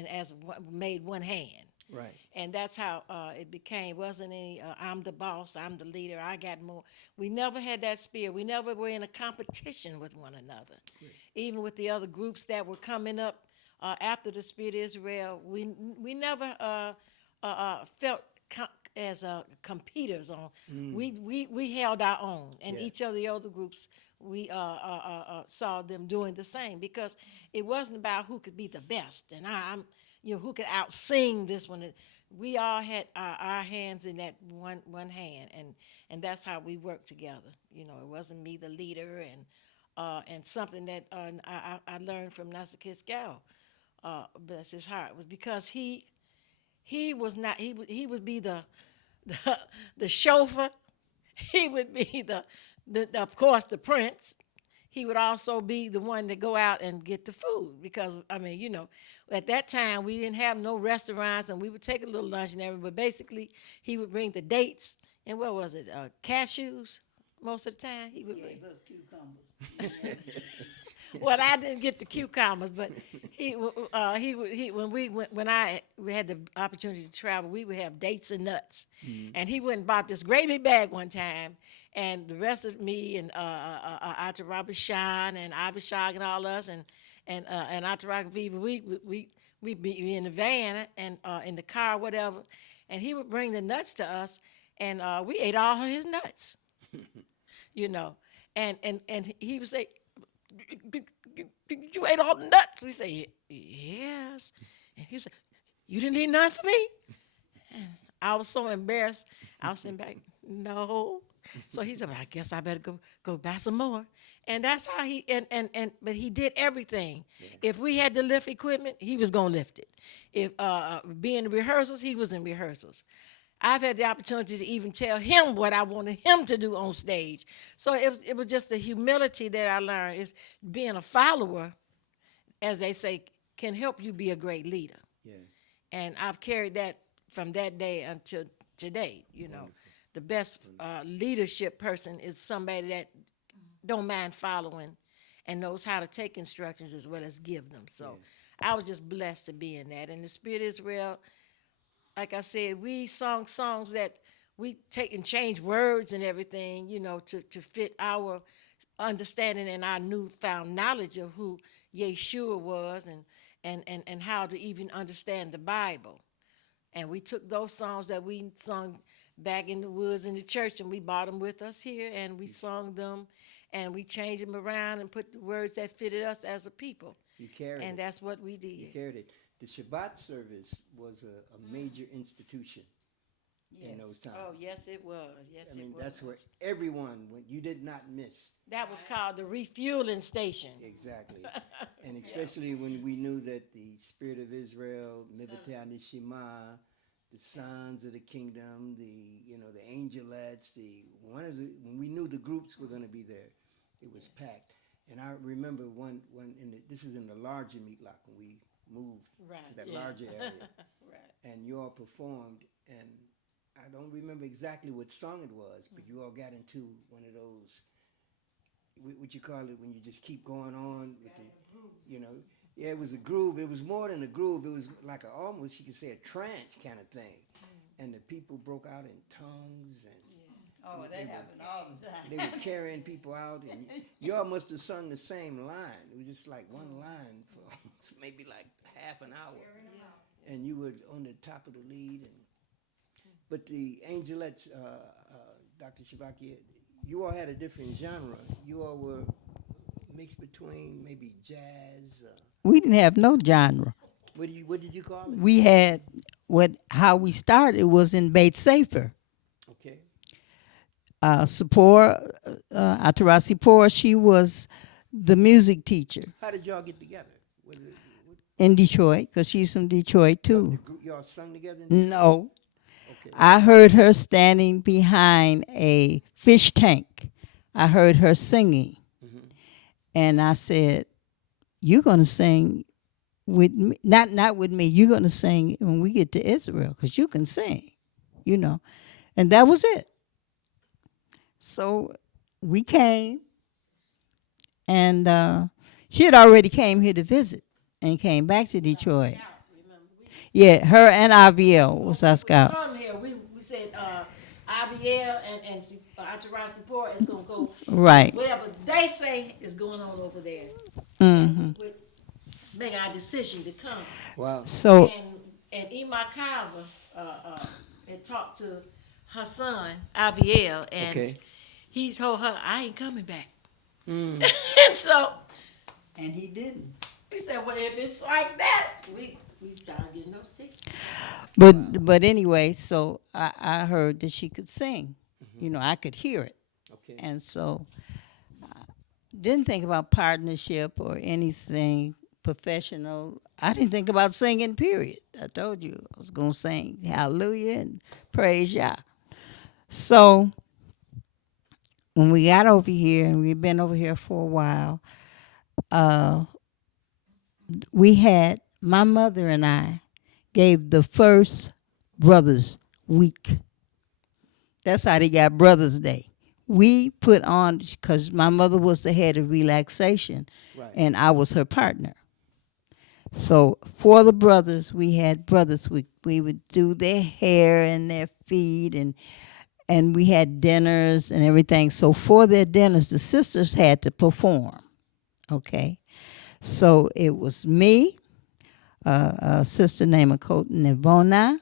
as made one hand. Right. And that's how it became. Wasn't any, I'm the boss, I'm the leader, I got more. We never had that spirit. We never were in a competition with one another. Great. Even with the other groups that were coming up after the Spirit of Israel, we never felt as competitors on. We held our own. And each of the other groups, we saw them doing the same, because it wasn't about who could be the best and I'm who could out-sing this one. We all had our hands in that one hand, and that's how we worked together. It wasn't me the leader, and something that I learned from Dr.Shavakeyah, bless his heart, was because he was not, he would be the chauffeur, he would be the of course the prince. He would also be the one to go out and get the food, because, at that time we didn't have no restaurants, and we would take a little lunch and everything, but basically he would bring the dates and what was it, cashews most of the time. He would bring those cucumbers. Well, I didn't get the cucumbers, but we had the opportunity to travel, we would have dates and nuts. And he went and bought this gravy bag one time, and the rest of me and Auntie Robert Shine and Ivy Shog and all us and Auntie Rock Viva, we be in the van and in the car, whatever, and he would bring the nuts to us, and we ate all of his nuts, you know, and he would say, "You ate all the nuts?" We say, "Yes," and he said, "You didn't eat none for me?" And I was so embarrassed. I was sitting back, no. So he said, well, I guess I better go buy some more. And that's how he, but he did everything. Yeah. If we had to lift equipment, he was going to lift it. If being in rehearsals, he was in rehearsals. I've had the opportunity to even tell him what I wanted him to do on stage. So it was just the humility that I learned. Is being a follower, as they say, can help you be a great leader. Yeah. And I've carried that from that day until today, you know. Wonderful. The best leadership person is somebody that don't mind following and knows how to take instructions as well as give them. So I was just blessed to be in that. And the Spirit of Israel, like I said, we sung songs that we take and change words and everything, you know, to fit our understanding and our newfound knowledge of who Yeshua was and how to even understand the Bible. And we took those songs that we sung back in the woods in the church, and we brought them with us here, and we sung them, and we changed them around and put the words that fitted us as a people. You carried and it. That's what we did. You carried it. The Shabbat service was a major institution in those times. Oh, yes, it was. Yes, I mean, it was. that's where everyone went. You did not miss. That was called the refueling station. Exactly. And especially when we knew that the Spirit of Israel, Mivatah Nishima, the sons of the kingdom, the angelettes, when we knew the groups were going to be there, it was packed. And I remember this is in the larger meatlock when we moved to that larger area. Right. And you all performed, and I don't remember exactly what song it was, but you all got into one of those, what you call it, when you just keep going on with it was a groove. It was more than a groove. It was like almost, you could say, a trance kind of thing. And the people broke out in tongues. And that happened all the time. They were carrying people out. And y'all must have sung the same line. It was just like one line for maybe like half an hour. And you were on the top of the lead. But the Angelettes, Dr. Shavakeyah, you all had a different genre. You all were mixed between maybe jazz. We didn't have no genre. What did you call it? We had how we started was in Beit Sefer. Okay. Sapor, Atara Sipor, she was the music teacher. How did y'all get together? In Detroit, because she's from Detroit too. Y'all sung together? No. Okay. I heard her standing behind a fish tank. I heard her singing. Mm-hmm. And I said, you're going to sing with me, not with me, you're going to sing when we get to Israel, because you can sing, And that was it. So we came, and she had already came here to visit and came back to Detroit. Yeah, her and Eliel was our scout. From here, we said Eliel and Atara Sipor is going to go. Right. Whatever they say is going on over there. Mm-hmm. Make our decision to come. Wow. So and Ima Carver had talked to her son Eliel, and he told her, "I ain't coming back." And so, and he didn't. We said, "Well, if it's like that, we started getting those tickets." But anyway, so I heard that she could sing. Mm-hmm. I could hear it. Okay. And so I didn't think about partnership or anything professional. I didn't think about singing, period. I told you I was going to sing hallelujah and praise Yah. So when we got over here, and we've been over here for a while, my mother and I gave the first Brothers Week. That's how they got Brothers Day. We put on, because my mother was the head of relaxation, and I was her partner. So for the brothers, we had Brothers Week. We would do their hair and their feet, and we had dinners and everything. So for their dinners, the sisters had to perform. Okay, so it was me, a sister named Nivona,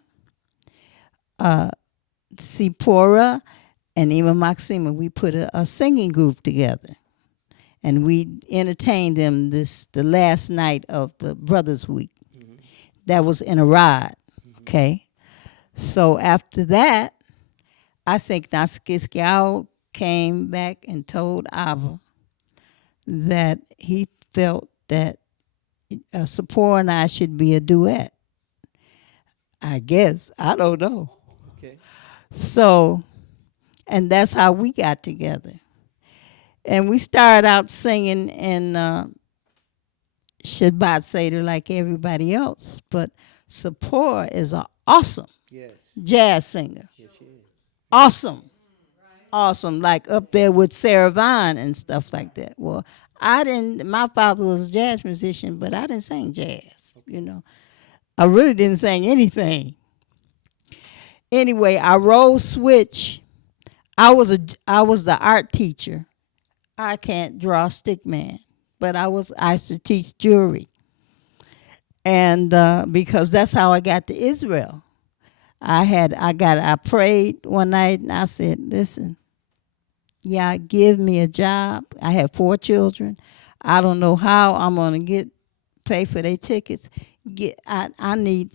Sipora, and Ima Maxima. We put a singing group together, and we entertained them the last night of the Brothers Week. That was in a ride. Okay, so after that, I think Naskiskiao came back and told Abba that he felt that Sapora and I should be a duet. I guess. I don't know. Okay. So, and that's how we got together. And we started out singing in Shabbat Seder like everybody else. But Sapora is an awesome Yes. jazz singer. Yes, she is. Awesome. Awesome, like up there with Sarah Vaughan and stuff like that. Well, my father was a jazz musician, but I didn't sing jazz, you know. I really didn't sing anything. Anyway, I role switch. I was the art teacher. I can't draw stick man, but I used to teach jewelry. And because that's how I got to Israel. I prayed one night and I said, listen, yeah, give me a job. I have 4 children. I don't know how I'm gonna pay for their tickets. I need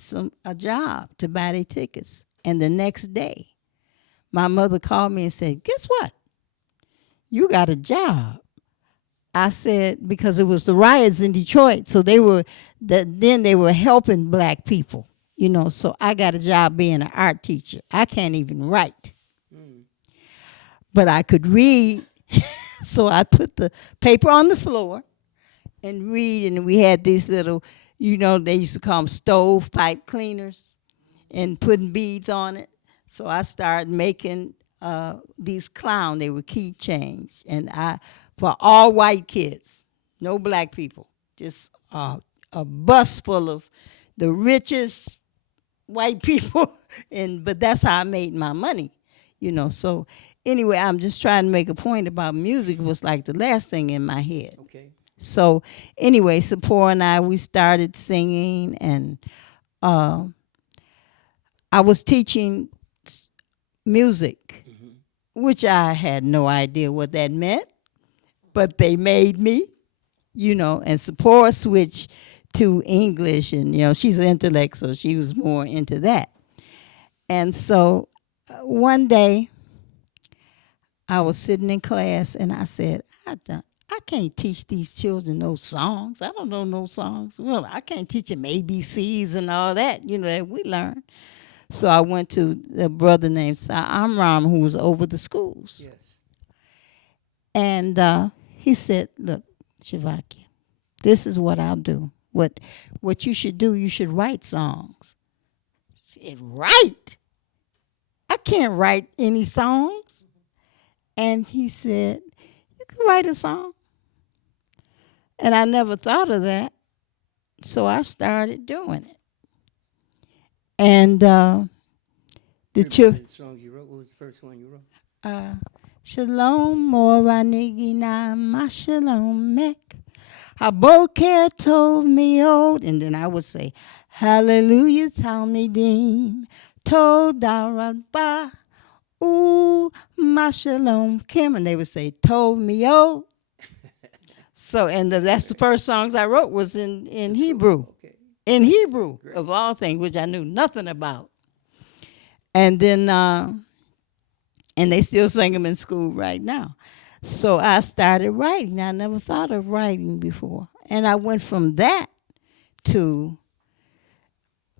a job to buy their tickets. And the next day, my mother called me and said, guess what? You got a job. I said, because it was the riots in Detroit, so then they were helping black people. You know, so I got a job being an art teacher. I can't even write. But I could read. So I put the paper on the floor and read. And we had these little, they used to call them stovepipe cleaners and putting beads on it. So I started making these clowns. They were keychains. And for all white kids, no black people, just a bus full of the richest white people, but that's how I made my money, So anyway, I'm just trying to make a point about music was like the last thing in my head. Okay. So anyway, Sapora and I, we started singing, and I was teaching music, which I had no idea what that meant, but they made me, and Sapora switched to English, and she's an intellect, so she was more into that. And so one day I was sitting in class and I said, I can't teach these children no songs. I don't know no songs. Well, I can't teach them ABCs and all that, that we learn. So I went to a brother named Amram, who was over the schools. Yes. And he said, look, Shavakeyah, this is what I'll do. What you should do, you should write songs. I said, write? I can't write any songs. And he said, you can write a song. And I never thought of that. So I started doing it. And the song you wrote, what was the first one you wrote? Shalom Moranigina Mashalom Mek. Haboker told me old, and then I would say, Hallelujah, Talmidim, Toda Rabba, Ooh, Mashalom Kim, and they would say, told me old. So, and that's the first songs I wrote was in Hebrew. Okay. In Hebrew, Great. of all things, which I knew nothing about. And then, and they still sing them in school right now. So I started writing. I never thought of writing before. And I went from that to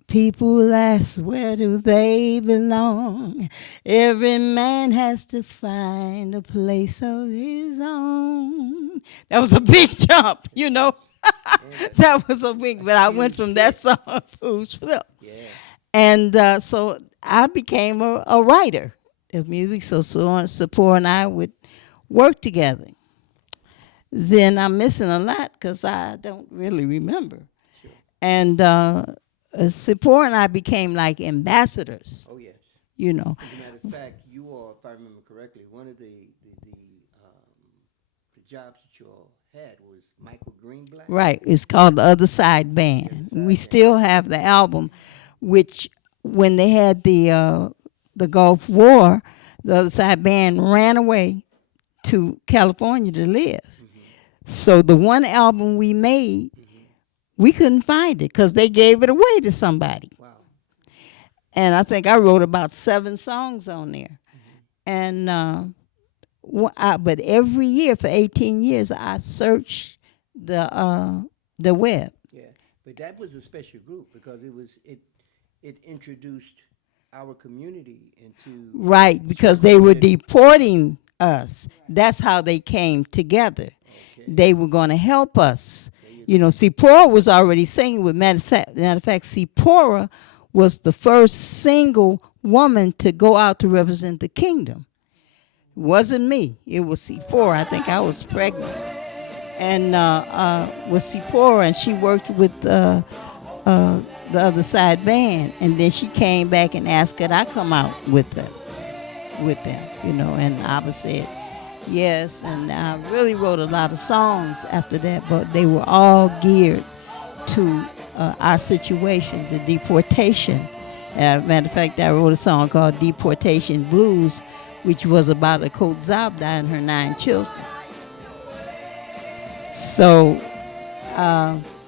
people ask, where do they belong? Every man has to find a place of his own. That was a big jump, That was a big, but I went from that song, Food's Flip. Yeah. And so I became a writer of music. So Sapora and I would work together. Then I'm missing a lot because I don't really remember. Sure. And Sapora and I became like ambassadors. Oh, yes. you know. As a matter of fact, you all, if I remember correctly, one of the jobs that you all had was Michael Greenblatt. Right. It's called The Other Side Band. Side We Band. still have the album, which when they had the Gulf War, the Other Side Band ran away to California to live. So the one album we made, we couldn't find it because they gave it away to somebody. Wow. And I think I wrote about 7 songs on there. And but every year for 18 years, I searched the web. Yeah, but that was a special group because it introduced our community into Right, because they were deporting us. That's how they came together. They were going to help us. You know, Sephora was already singing with matter of fact, Sephora was the first single woman to go out to represent the kingdom. It wasn't me. It was Sephora. I think I was pregnant. And with Sephora, and she worked with the Other Side Band. And then she came back and asked could I come out with them, you know. And I said yes. And I really wrote a lot of songs after that, but they were all geared to our situation, the deportation. As a matter of fact, I wrote a song called Deportation Blues, which was about a Cote Zabda and her 9 children. So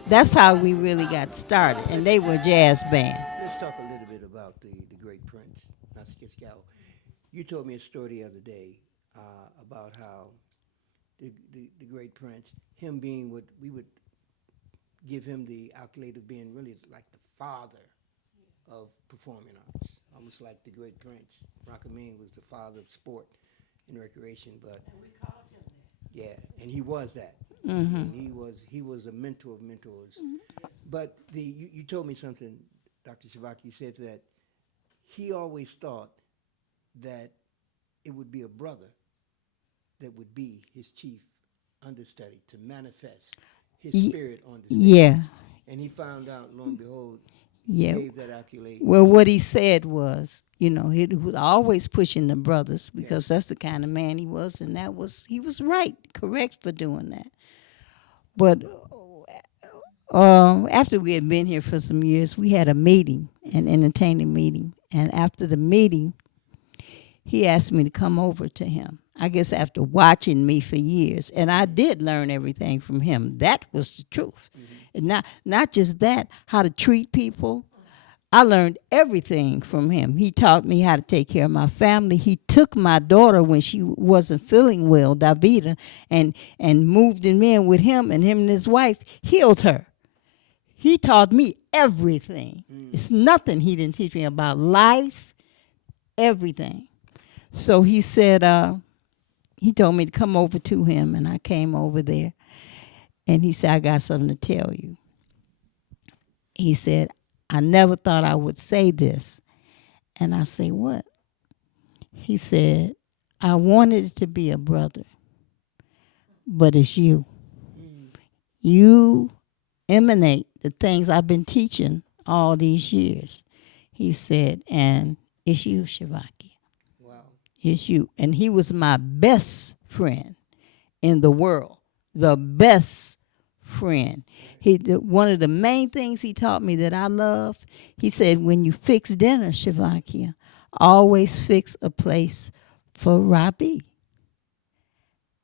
that's how we really got started, and they were a jazz band. Let's talk a little bit about the great Prince, Keyah. You told me a story the other day about how the great Prince, him being what we would give him the accolade of being really like the father of performing arts, almost like the great Prince. Rakameen was the father of sport and recreation, but And we called him that. yeah, and he was that. And he was a mentor of mentors. But you told me something, Dr. Shavakeyah. You said that he always thought that it would be a brother that would be his chief understudy to manifest his spirit on the stage. Yeah. And he found out, lo and behold, Yeah. gave that accolade. Well, what he said was, you know, he was always pushing the brothers because that's the kind of man he was, and he was right, correct for doing that. But after we had been here for some years, we had a meeting, an entertaining meeting, and after the meeting, he asked me to come over to him. I guess after watching me for years, and I did learn everything from him. That was the truth. And not just that, how to treat people. I learned everything from him. He taught me how to take care of my family. He took my daughter when she wasn't feeling well, Davida, and moved him in with him, and him and his wife healed her. He taught me everything. It's nothing he didn't teach me about life, everything. So he said, he told me to come over to him, and I came over there. And he said, I got something to tell you. He said, I never thought I would say this. And I say, what? He said, I wanted it to be a brother, but it's you. You emanate the things I've been teaching all these years. He said, and it's you, Shavakeyah. Wow. It's you. And he was my best friend in the world, the best friend. One of the main things he taught me that I love, he said, when you fix dinner, Shavakeyah, always fix a place for Rabbi.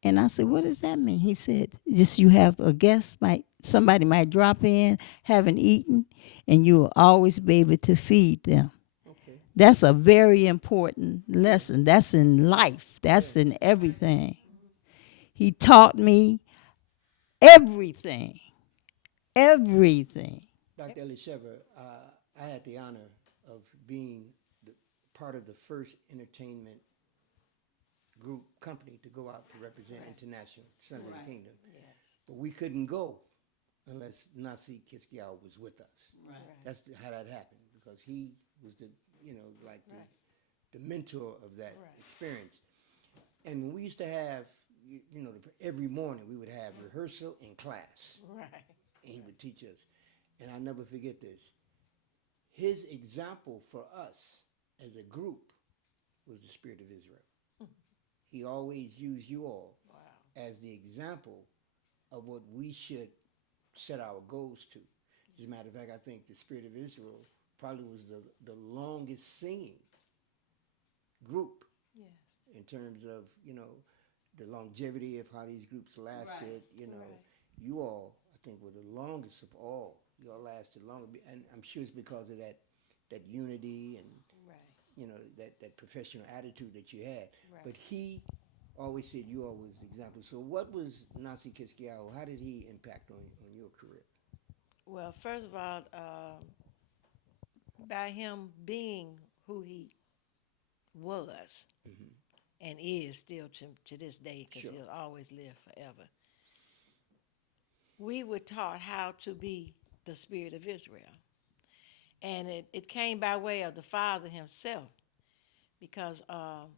And I said, what does that mean? He said, just you have a guest, somebody might drop in, haven't eaten, and you will always be able to feed them. Okay. That's a very important lesson. That's in life. That's in everything. He taught me everything. Everything. Dr. Eleshevah, I had the honor of being part of the first entertainment group company to go out to represent international Sons of the Kingdom. Yes. But we couldn't go unless Nasi Keyah was with us. Right. That's how that happened, because he was the mentor of that experience. And when we used to have, every morning we would have rehearsal in class. Right. And he would teach us. And I'll never forget this. His example for us as a group was the spirit of Israel. He always used you all as the example of what we should set our goals to. As a matter of fact, I think the spirit of Israel probably was the longest singing group Yes. in terms of, the longevity of how these groups lasted. You all, I think, were the longest of all. You all lasted longer, and I'm sure it's because of that unity and Right. that professional attitude that you had. Right. But he always said you all was the example. So what was Nasi Kiskiao? How did he impact on your career? Well, first of all, by him being who he was and is still to this day, because Sure. he'll always live forever, we were taught how to be the spirit of Israel. And it came by way of the Father himself, because the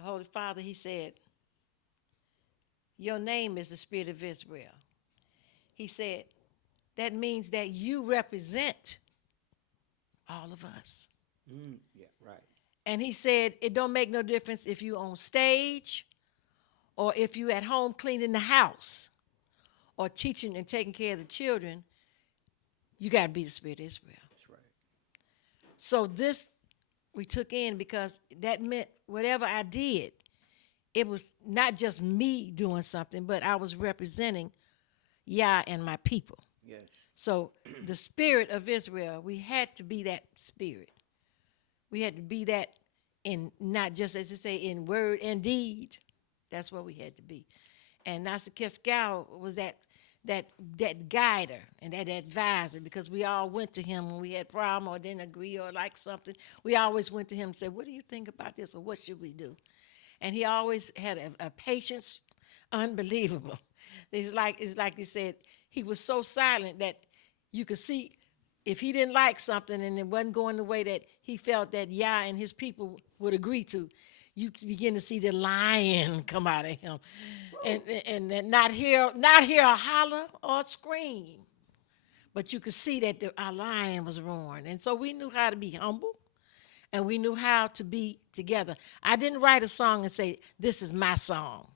Holy Father, he said, your name is the spirit of Israel. He said, that means that you represent all of us. Yeah, right. And he said, it don't make no difference if you on stage or if you at home cleaning the house or teaching and taking care of the children, you got to be the spirit of Israel. That's right. So this we took in because that meant whatever I did, it was not just me doing something, but I was representing Yah and my people. Yes. So the spirit of Israel, we had to be that spirit. We had to be that in not just, as they say, in word and deed. That's what we had to be. And Nasa Keskau was that guider and that advisor, because we all went to him when we had problem or didn't agree or like something. We always went to him and said, what do you think about this, or what should we do? And he always had a patience unbelievable. It's like he said, he was so silent that you could see if he didn't like something and it wasn't going the way that he felt that Yah and his people would agree to, you begin to see the lion come out of him, and not hear a holler or a scream, but you could see that our lion was roaring. And so we knew how to be humble, and we knew how to be together. I didn't write a song and say, this is my song.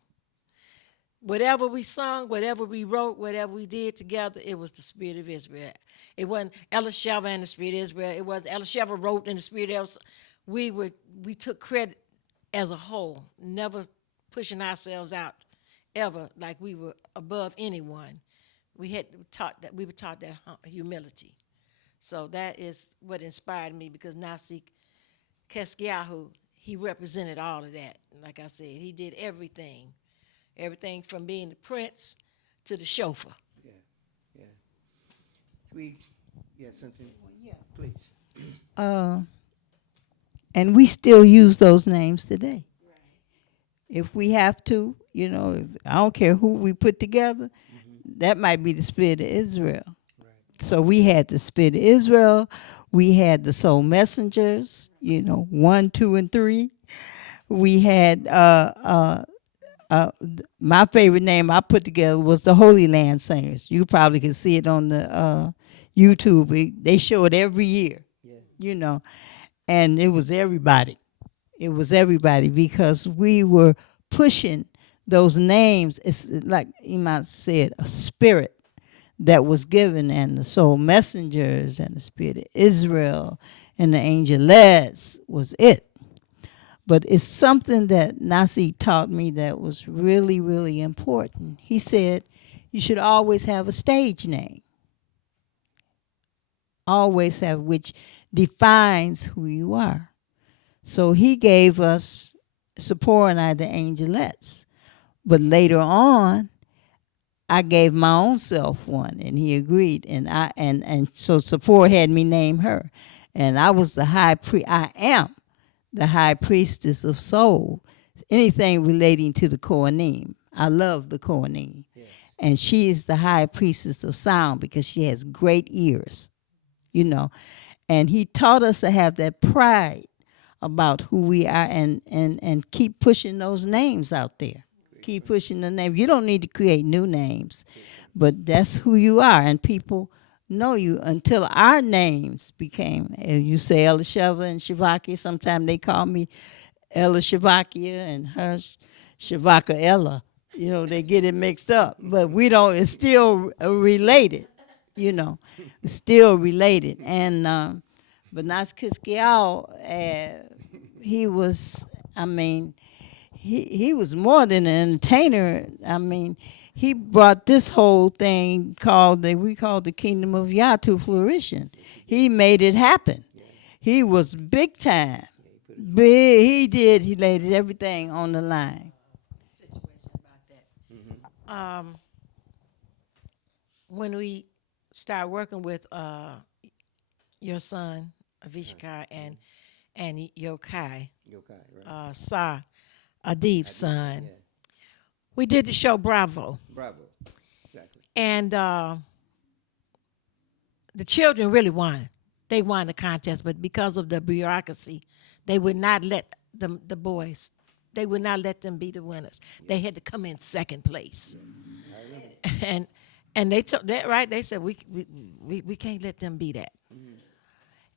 Whatever we sung, whatever we wrote, whatever we did together, it was the spirit of Israel. It wasn't Eleshevah and the spirit of Israel. It was Eleshevah wrote in the spirit of Israel. We took credit as a whole, never pushing ourselves out ever like we were above anyone. We were taught that humility. So that is what inspired me, because Nasi Keskiahu, he represented all of that. Like I said, he did everything from being the prince to the chauffeur. Yeah. Something? Yeah. Please. And we still use those names today. If we have to, I don't care who we put together, that might be the spirit of Israel. Right. So we had the spirit of Israel. We had the soul messengers, 1, 2, and 3. We had my favorite name I put together was the Holy Land Singers. You probably can see it on the YouTube. They show it every year, and it was everybody. It was everybody, because we were pushing those names. It's like Iman said, a spirit that was given, and the soul messengers and the spirit of Israel and the angelettes was it. But it's something that Nasi taught me that was really, really important. He said, you should always have a stage name. Always have, which defines who you are. So he gave us Sephora and I the angelettes. But later on, I gave my own self one, and he agreed. And so Sephora had me name her. And I was the high priest. I am the high priestess of soul. Anything relating to the Kohanim. I love the Kohanim. Yes. And she is the high priestess of sound, because she has great ears, And he taught us to have that pride about who we are, and keep pushing those names out there. Keep pushing the name. You don't need to create new names, but that's who you are. And people know you until our names became. You say Eleshevah and Shavakeyah. Sometimes they call me Eleshevah and her Shavakeyah. You know, they get it mixed up, but we don't. It's still related. You know, it's still related. And but Nas Kiskiao, he was. I mean, he was more than an entertainer. I mean, he brought this whole thing we call the Kingdom of Yah to fruition. He made it happen. He was big time. Big, he did. He laid everything on the line. Situation about that. When we started working with your son Avishai and Yokai, Right. Sar Adib's son, Yeah. we did the show Bravo, Bravo. Exactly. and the children really won. They won the contest, but because of the bureaucracy, they would not let the boys. They would not let them be the winners. They had to come in second place, and they took that right. They said we can't let them be that.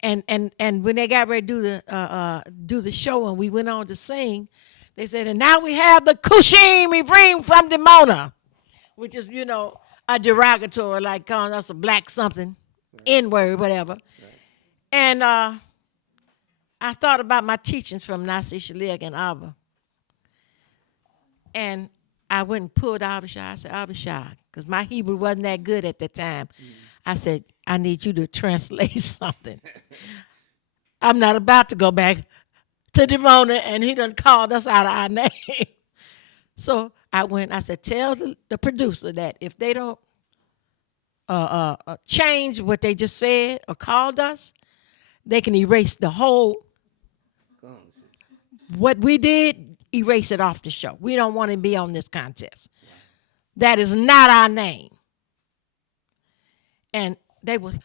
And when they got ready to do the show and we went on to sing, they said, and now we have the Kushim Ivrim from Dimona, which is, a derogatory, like calling us a black something, N-word, whatever. And I thought about my teachings from Nasi Shalig and Abba. And I went and pulled Avishai. I said, Avishai, because my Hebrew wasn't that good at the time. I said, I need you to translate something. I'm not about to go back to Dimona, and he done called us out of our name. So I said, tell the producer that if they don't change what they just said or called us, they can erase the whole, Go on, sis. what we did, erase it off the show. We don't want to be on this contest. Wow. That is not our name. And they was,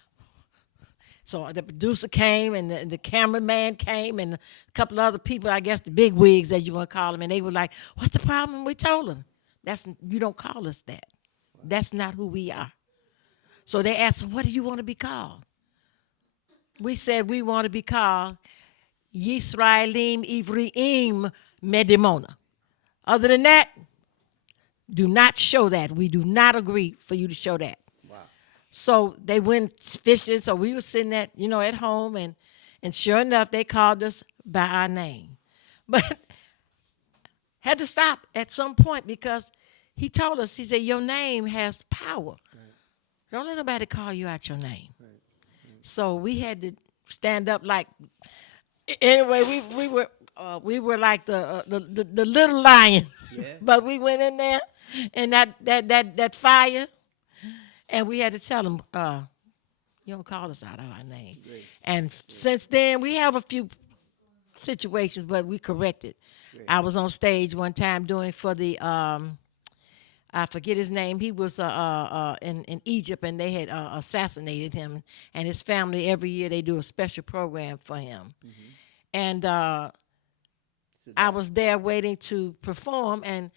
so the producer came and the cameraman came and a couple of other people, I guess the big wigs as you want to call them, and they were like, what's the problem? We told them, you don't call us that. Wow. That's not who we are. So they asked, so what do you want to be called? We said we want to be called Yisraelim Ivriim Medimona. Other than that, do not show that. We do not agree for you to show that. Wow. So they went fishing. So we were sitting at home, and sure enough, they called us by our name. But had to stop at some point because he told us, he said, your name has power. Right. Don't let nobody call you out your name. Right. So we had to stand up like, anyway, we were like the little lions. Yeah. But we went in there and that fire, and we had to tell them, you don't call us out of our name. Great. And since then, we have a few situations, but we corrected. Great. I was on stage one time doing for the, I forget his name. He was in Egypt, and they had assassinated him and his family. Every year they do a special program for him. Mm-hmm. And I was there waiting to perform, and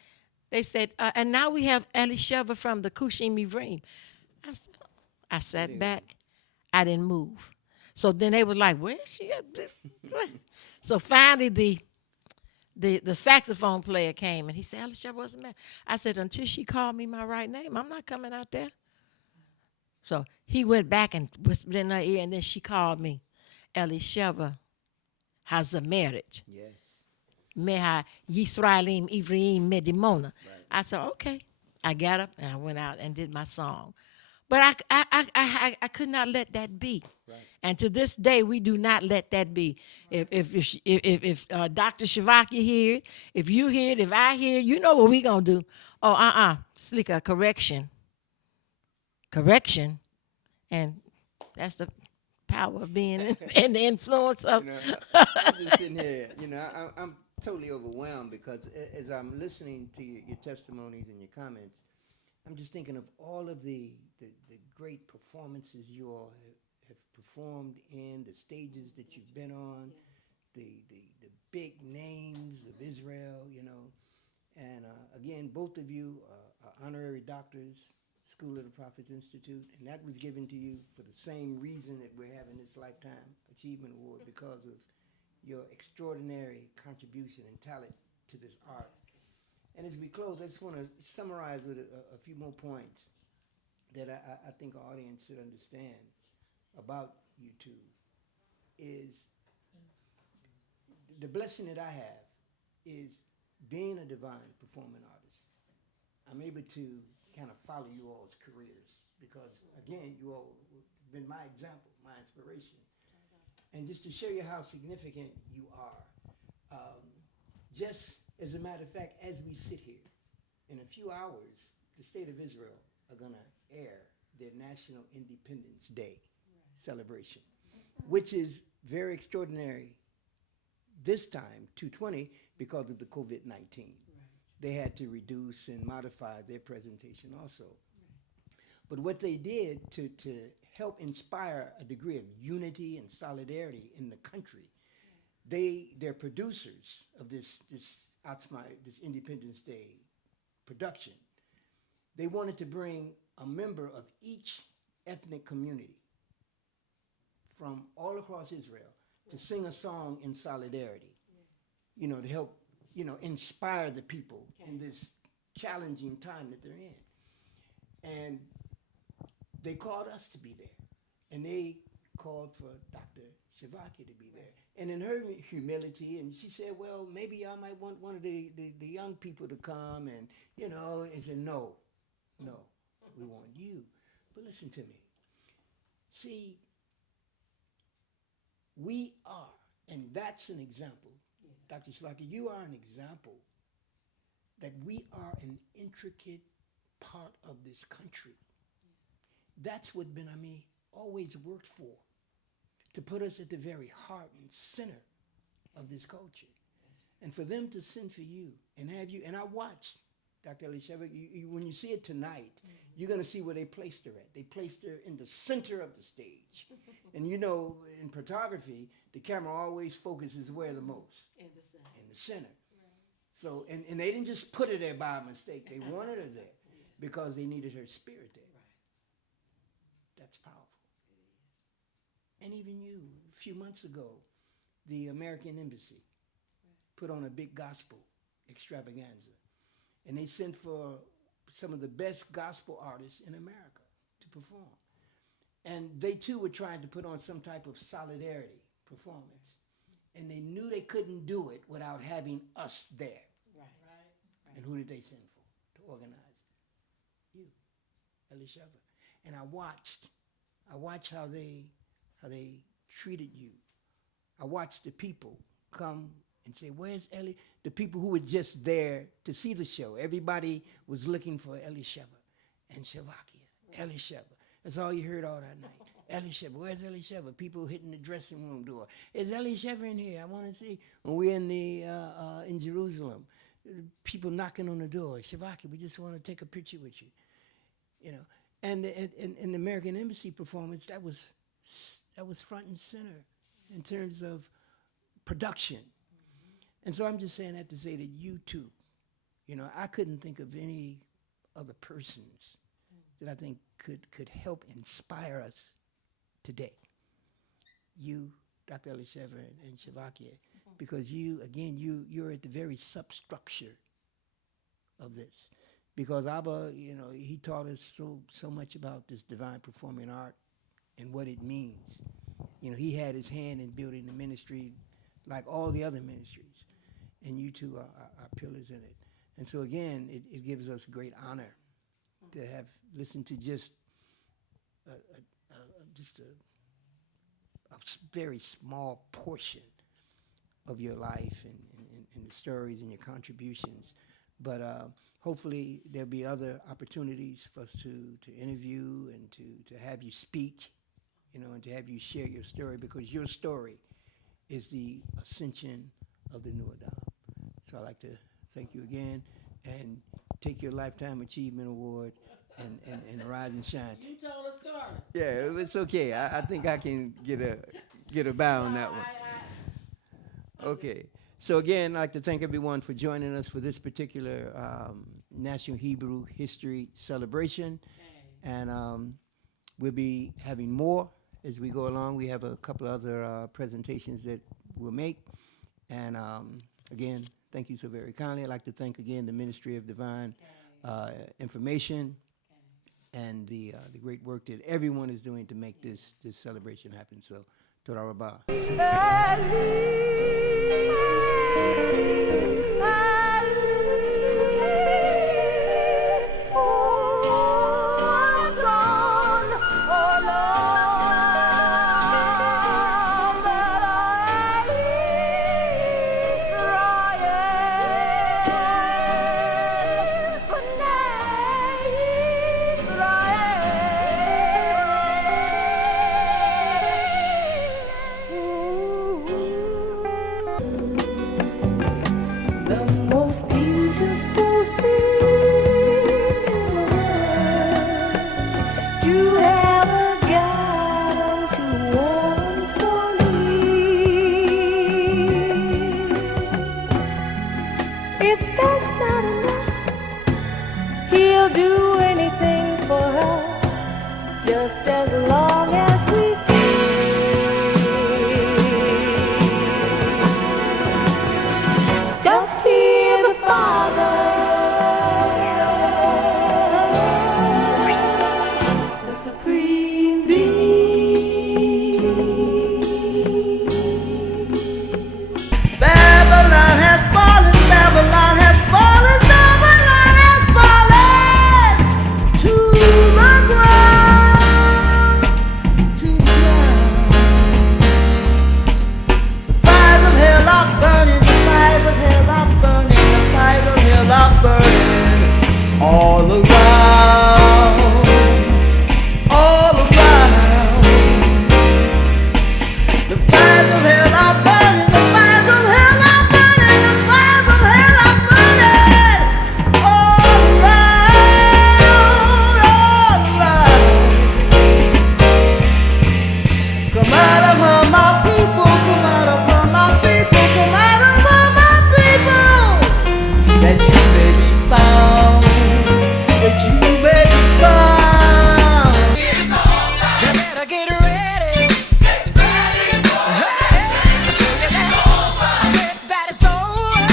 they said, and now we have Eleshevah from the Kushim Ivrim. I sat back. I didn't move. So then they were like, where is she at? So finally the saxophone player came, and he said, Eleshevah, what's the matter? I said, until she called me my right name, I'm not coming out there. So he went back and whispered in her ear, and then she called me Eleshevah Hazameret. Yes. Meha Yisraelim Ivriim Medimona. Right. I said, okay. I got up and I went out and did my song. But I could not let that be. Right. And to this day, we do not let that be. Right. If Dr. Shavakeyah hear it, if you hear it, if I hear it, you know what we going to do. Oh, Slicker, correction. Correction. And that's the power of being and the influence of. I'm just sitting here, I'm totally overwhelmed because as I'm listening to your testimonies and your comments, I'm just thinking of all of the great performances you all have performed in, the stages that you've been on, the big names of Israel, and again, both of you are honorary doctors School of the Prophets Institute, and that was given to you for the same reason that we're having this Lifetime Achievement Award, because of your extraordinary contribution and talent to this art. And as we close, I just want to summarize with a few more points that I think our audience should understand about you two. Is the blessing that I have is being a divine performing artist. I'm able to kind of follow you all's careers because, again, you all have been my example, my inspiration. And just to show you how significant you are, just as a matter of fact, as we sit here, in a few hours, the state of Israel are going to air their National Independence Day celebration, which is very extraordinary this time, 220, because of the COVID-19. They had to reduce and modify their presentation also. But what they did to help inspire a degree of unity and solidarity in the country, they're producers of this Independence Day production. They wanted to bring a member of each ethnic community from all across Israel to sing a song in solidarity, you know, to help, you know, inspire the people in this challenging time that they're in. And they called us to be there. And they called for Dr.Shavakeyah to be there. And in her humility, and she said, well, maybe y'all might want one of the young people to come. And, you know, and said, no, we want you. But listen to me. See, we are, and that's an example. Dr. Shavakeyah, you are an example that we are an intricate part of this country. That's what Ben Ami always worked for, to put us at the very heart and center of this culture. And for them to send for you and have you, and I watched, Dr. Eleshevah, when you see it tonight, you're going to see where they placed her at. They placed her in the center of the stage. And you know, in photography, the camera always focuses where the most? In the center. In the center. Right. So, and they didn't just put her there by mistake. They wanted her there because they needed her spirit there. Right. That's powerful. It is. And even you, a few months ago, the American Embassy put on a big gospel extravaganza. And they sent for some of the best gospel artists in America to perform. And they too were trying to put on some type of solidarity performance. And they knew they couldn't do it without having us there. Right. And who did they send for to organize it? You, Eleshevah. And I watched how they treated you. I watched the people come and say, where's Eli? The people who were just there to see the show. Everybody was looking for Eleshevah and Shavakeyah. Eleshevah. That's all you heard all that night. Eleshevah. Where's Eleshevah? People hitting the dressing room door. Is Eleshevah in here? I want to see. When we're in Jerusalem, people knocking on the door. Shavakeyah, we just want to take a picture with you. You know. And in the American Embassy performance, that was front and center in terms of production. And so I'm just saying that to say that you too, you know, I couldn't think of any other persons that I think could help inspire us today. You, Dr. Eleshevah and Shavakeyah, because you, again, you're at the very substructure of this. Because Abba, you know, he taught us so much about this divine performing art and what it means. You know, he had his hand in building the ministry like all the other ministries. And you two are pillars in it. And so again, it gives us great honor to have listened to just a very small portion of your life and the stories and your contributions. But hopefully there'll be other opportunities for us to interview and to have you speak, you know, and to have you share your story, because your story is the ascension of the new Adam. So I'd like to thank you again and take your Lifetime Achievement Award and rise and shine. You told us story. Yeah, it's okay. I think I can get a bow on that one. Okay. So again, I'd like to thank everyone for joining us for this particular National Hebrew History Celebration. And we'll be having more as we go along. We have a couple other presentations that we'll make. And again, thank you so very kindly. I'd like to thank again the Ministry of Divine Information and the great work that everyone is doing to make this celebration happen. So, Toda Rabah. The most beautiful thing in the world to have a God unto one so near. If that's not enough, He'll do anything for us, just as long as we just hear the Father, the Supreme Being. Babylon has fallen, Babylon has fallen, Babylon has fallen to the ground, to the ground. The fires of hell are burning, the fires of hell are burning, the fires of hell are burning all around, all around. The fires of hell are burning, the fires of hell are burning, the fires of hell are burning all around, all around. Come out of her, my people, come out of her, my people, come out of her, my people, that you may be found, that you may be found. You better get ready. Get ready for I said that it's over.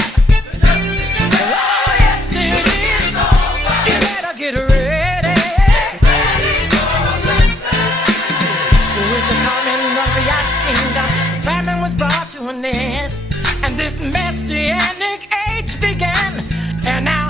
Oh, yes, it is. You better get ready. With the coming of Yah's kingdom, famine was brought to an end, and this messianic age began. And now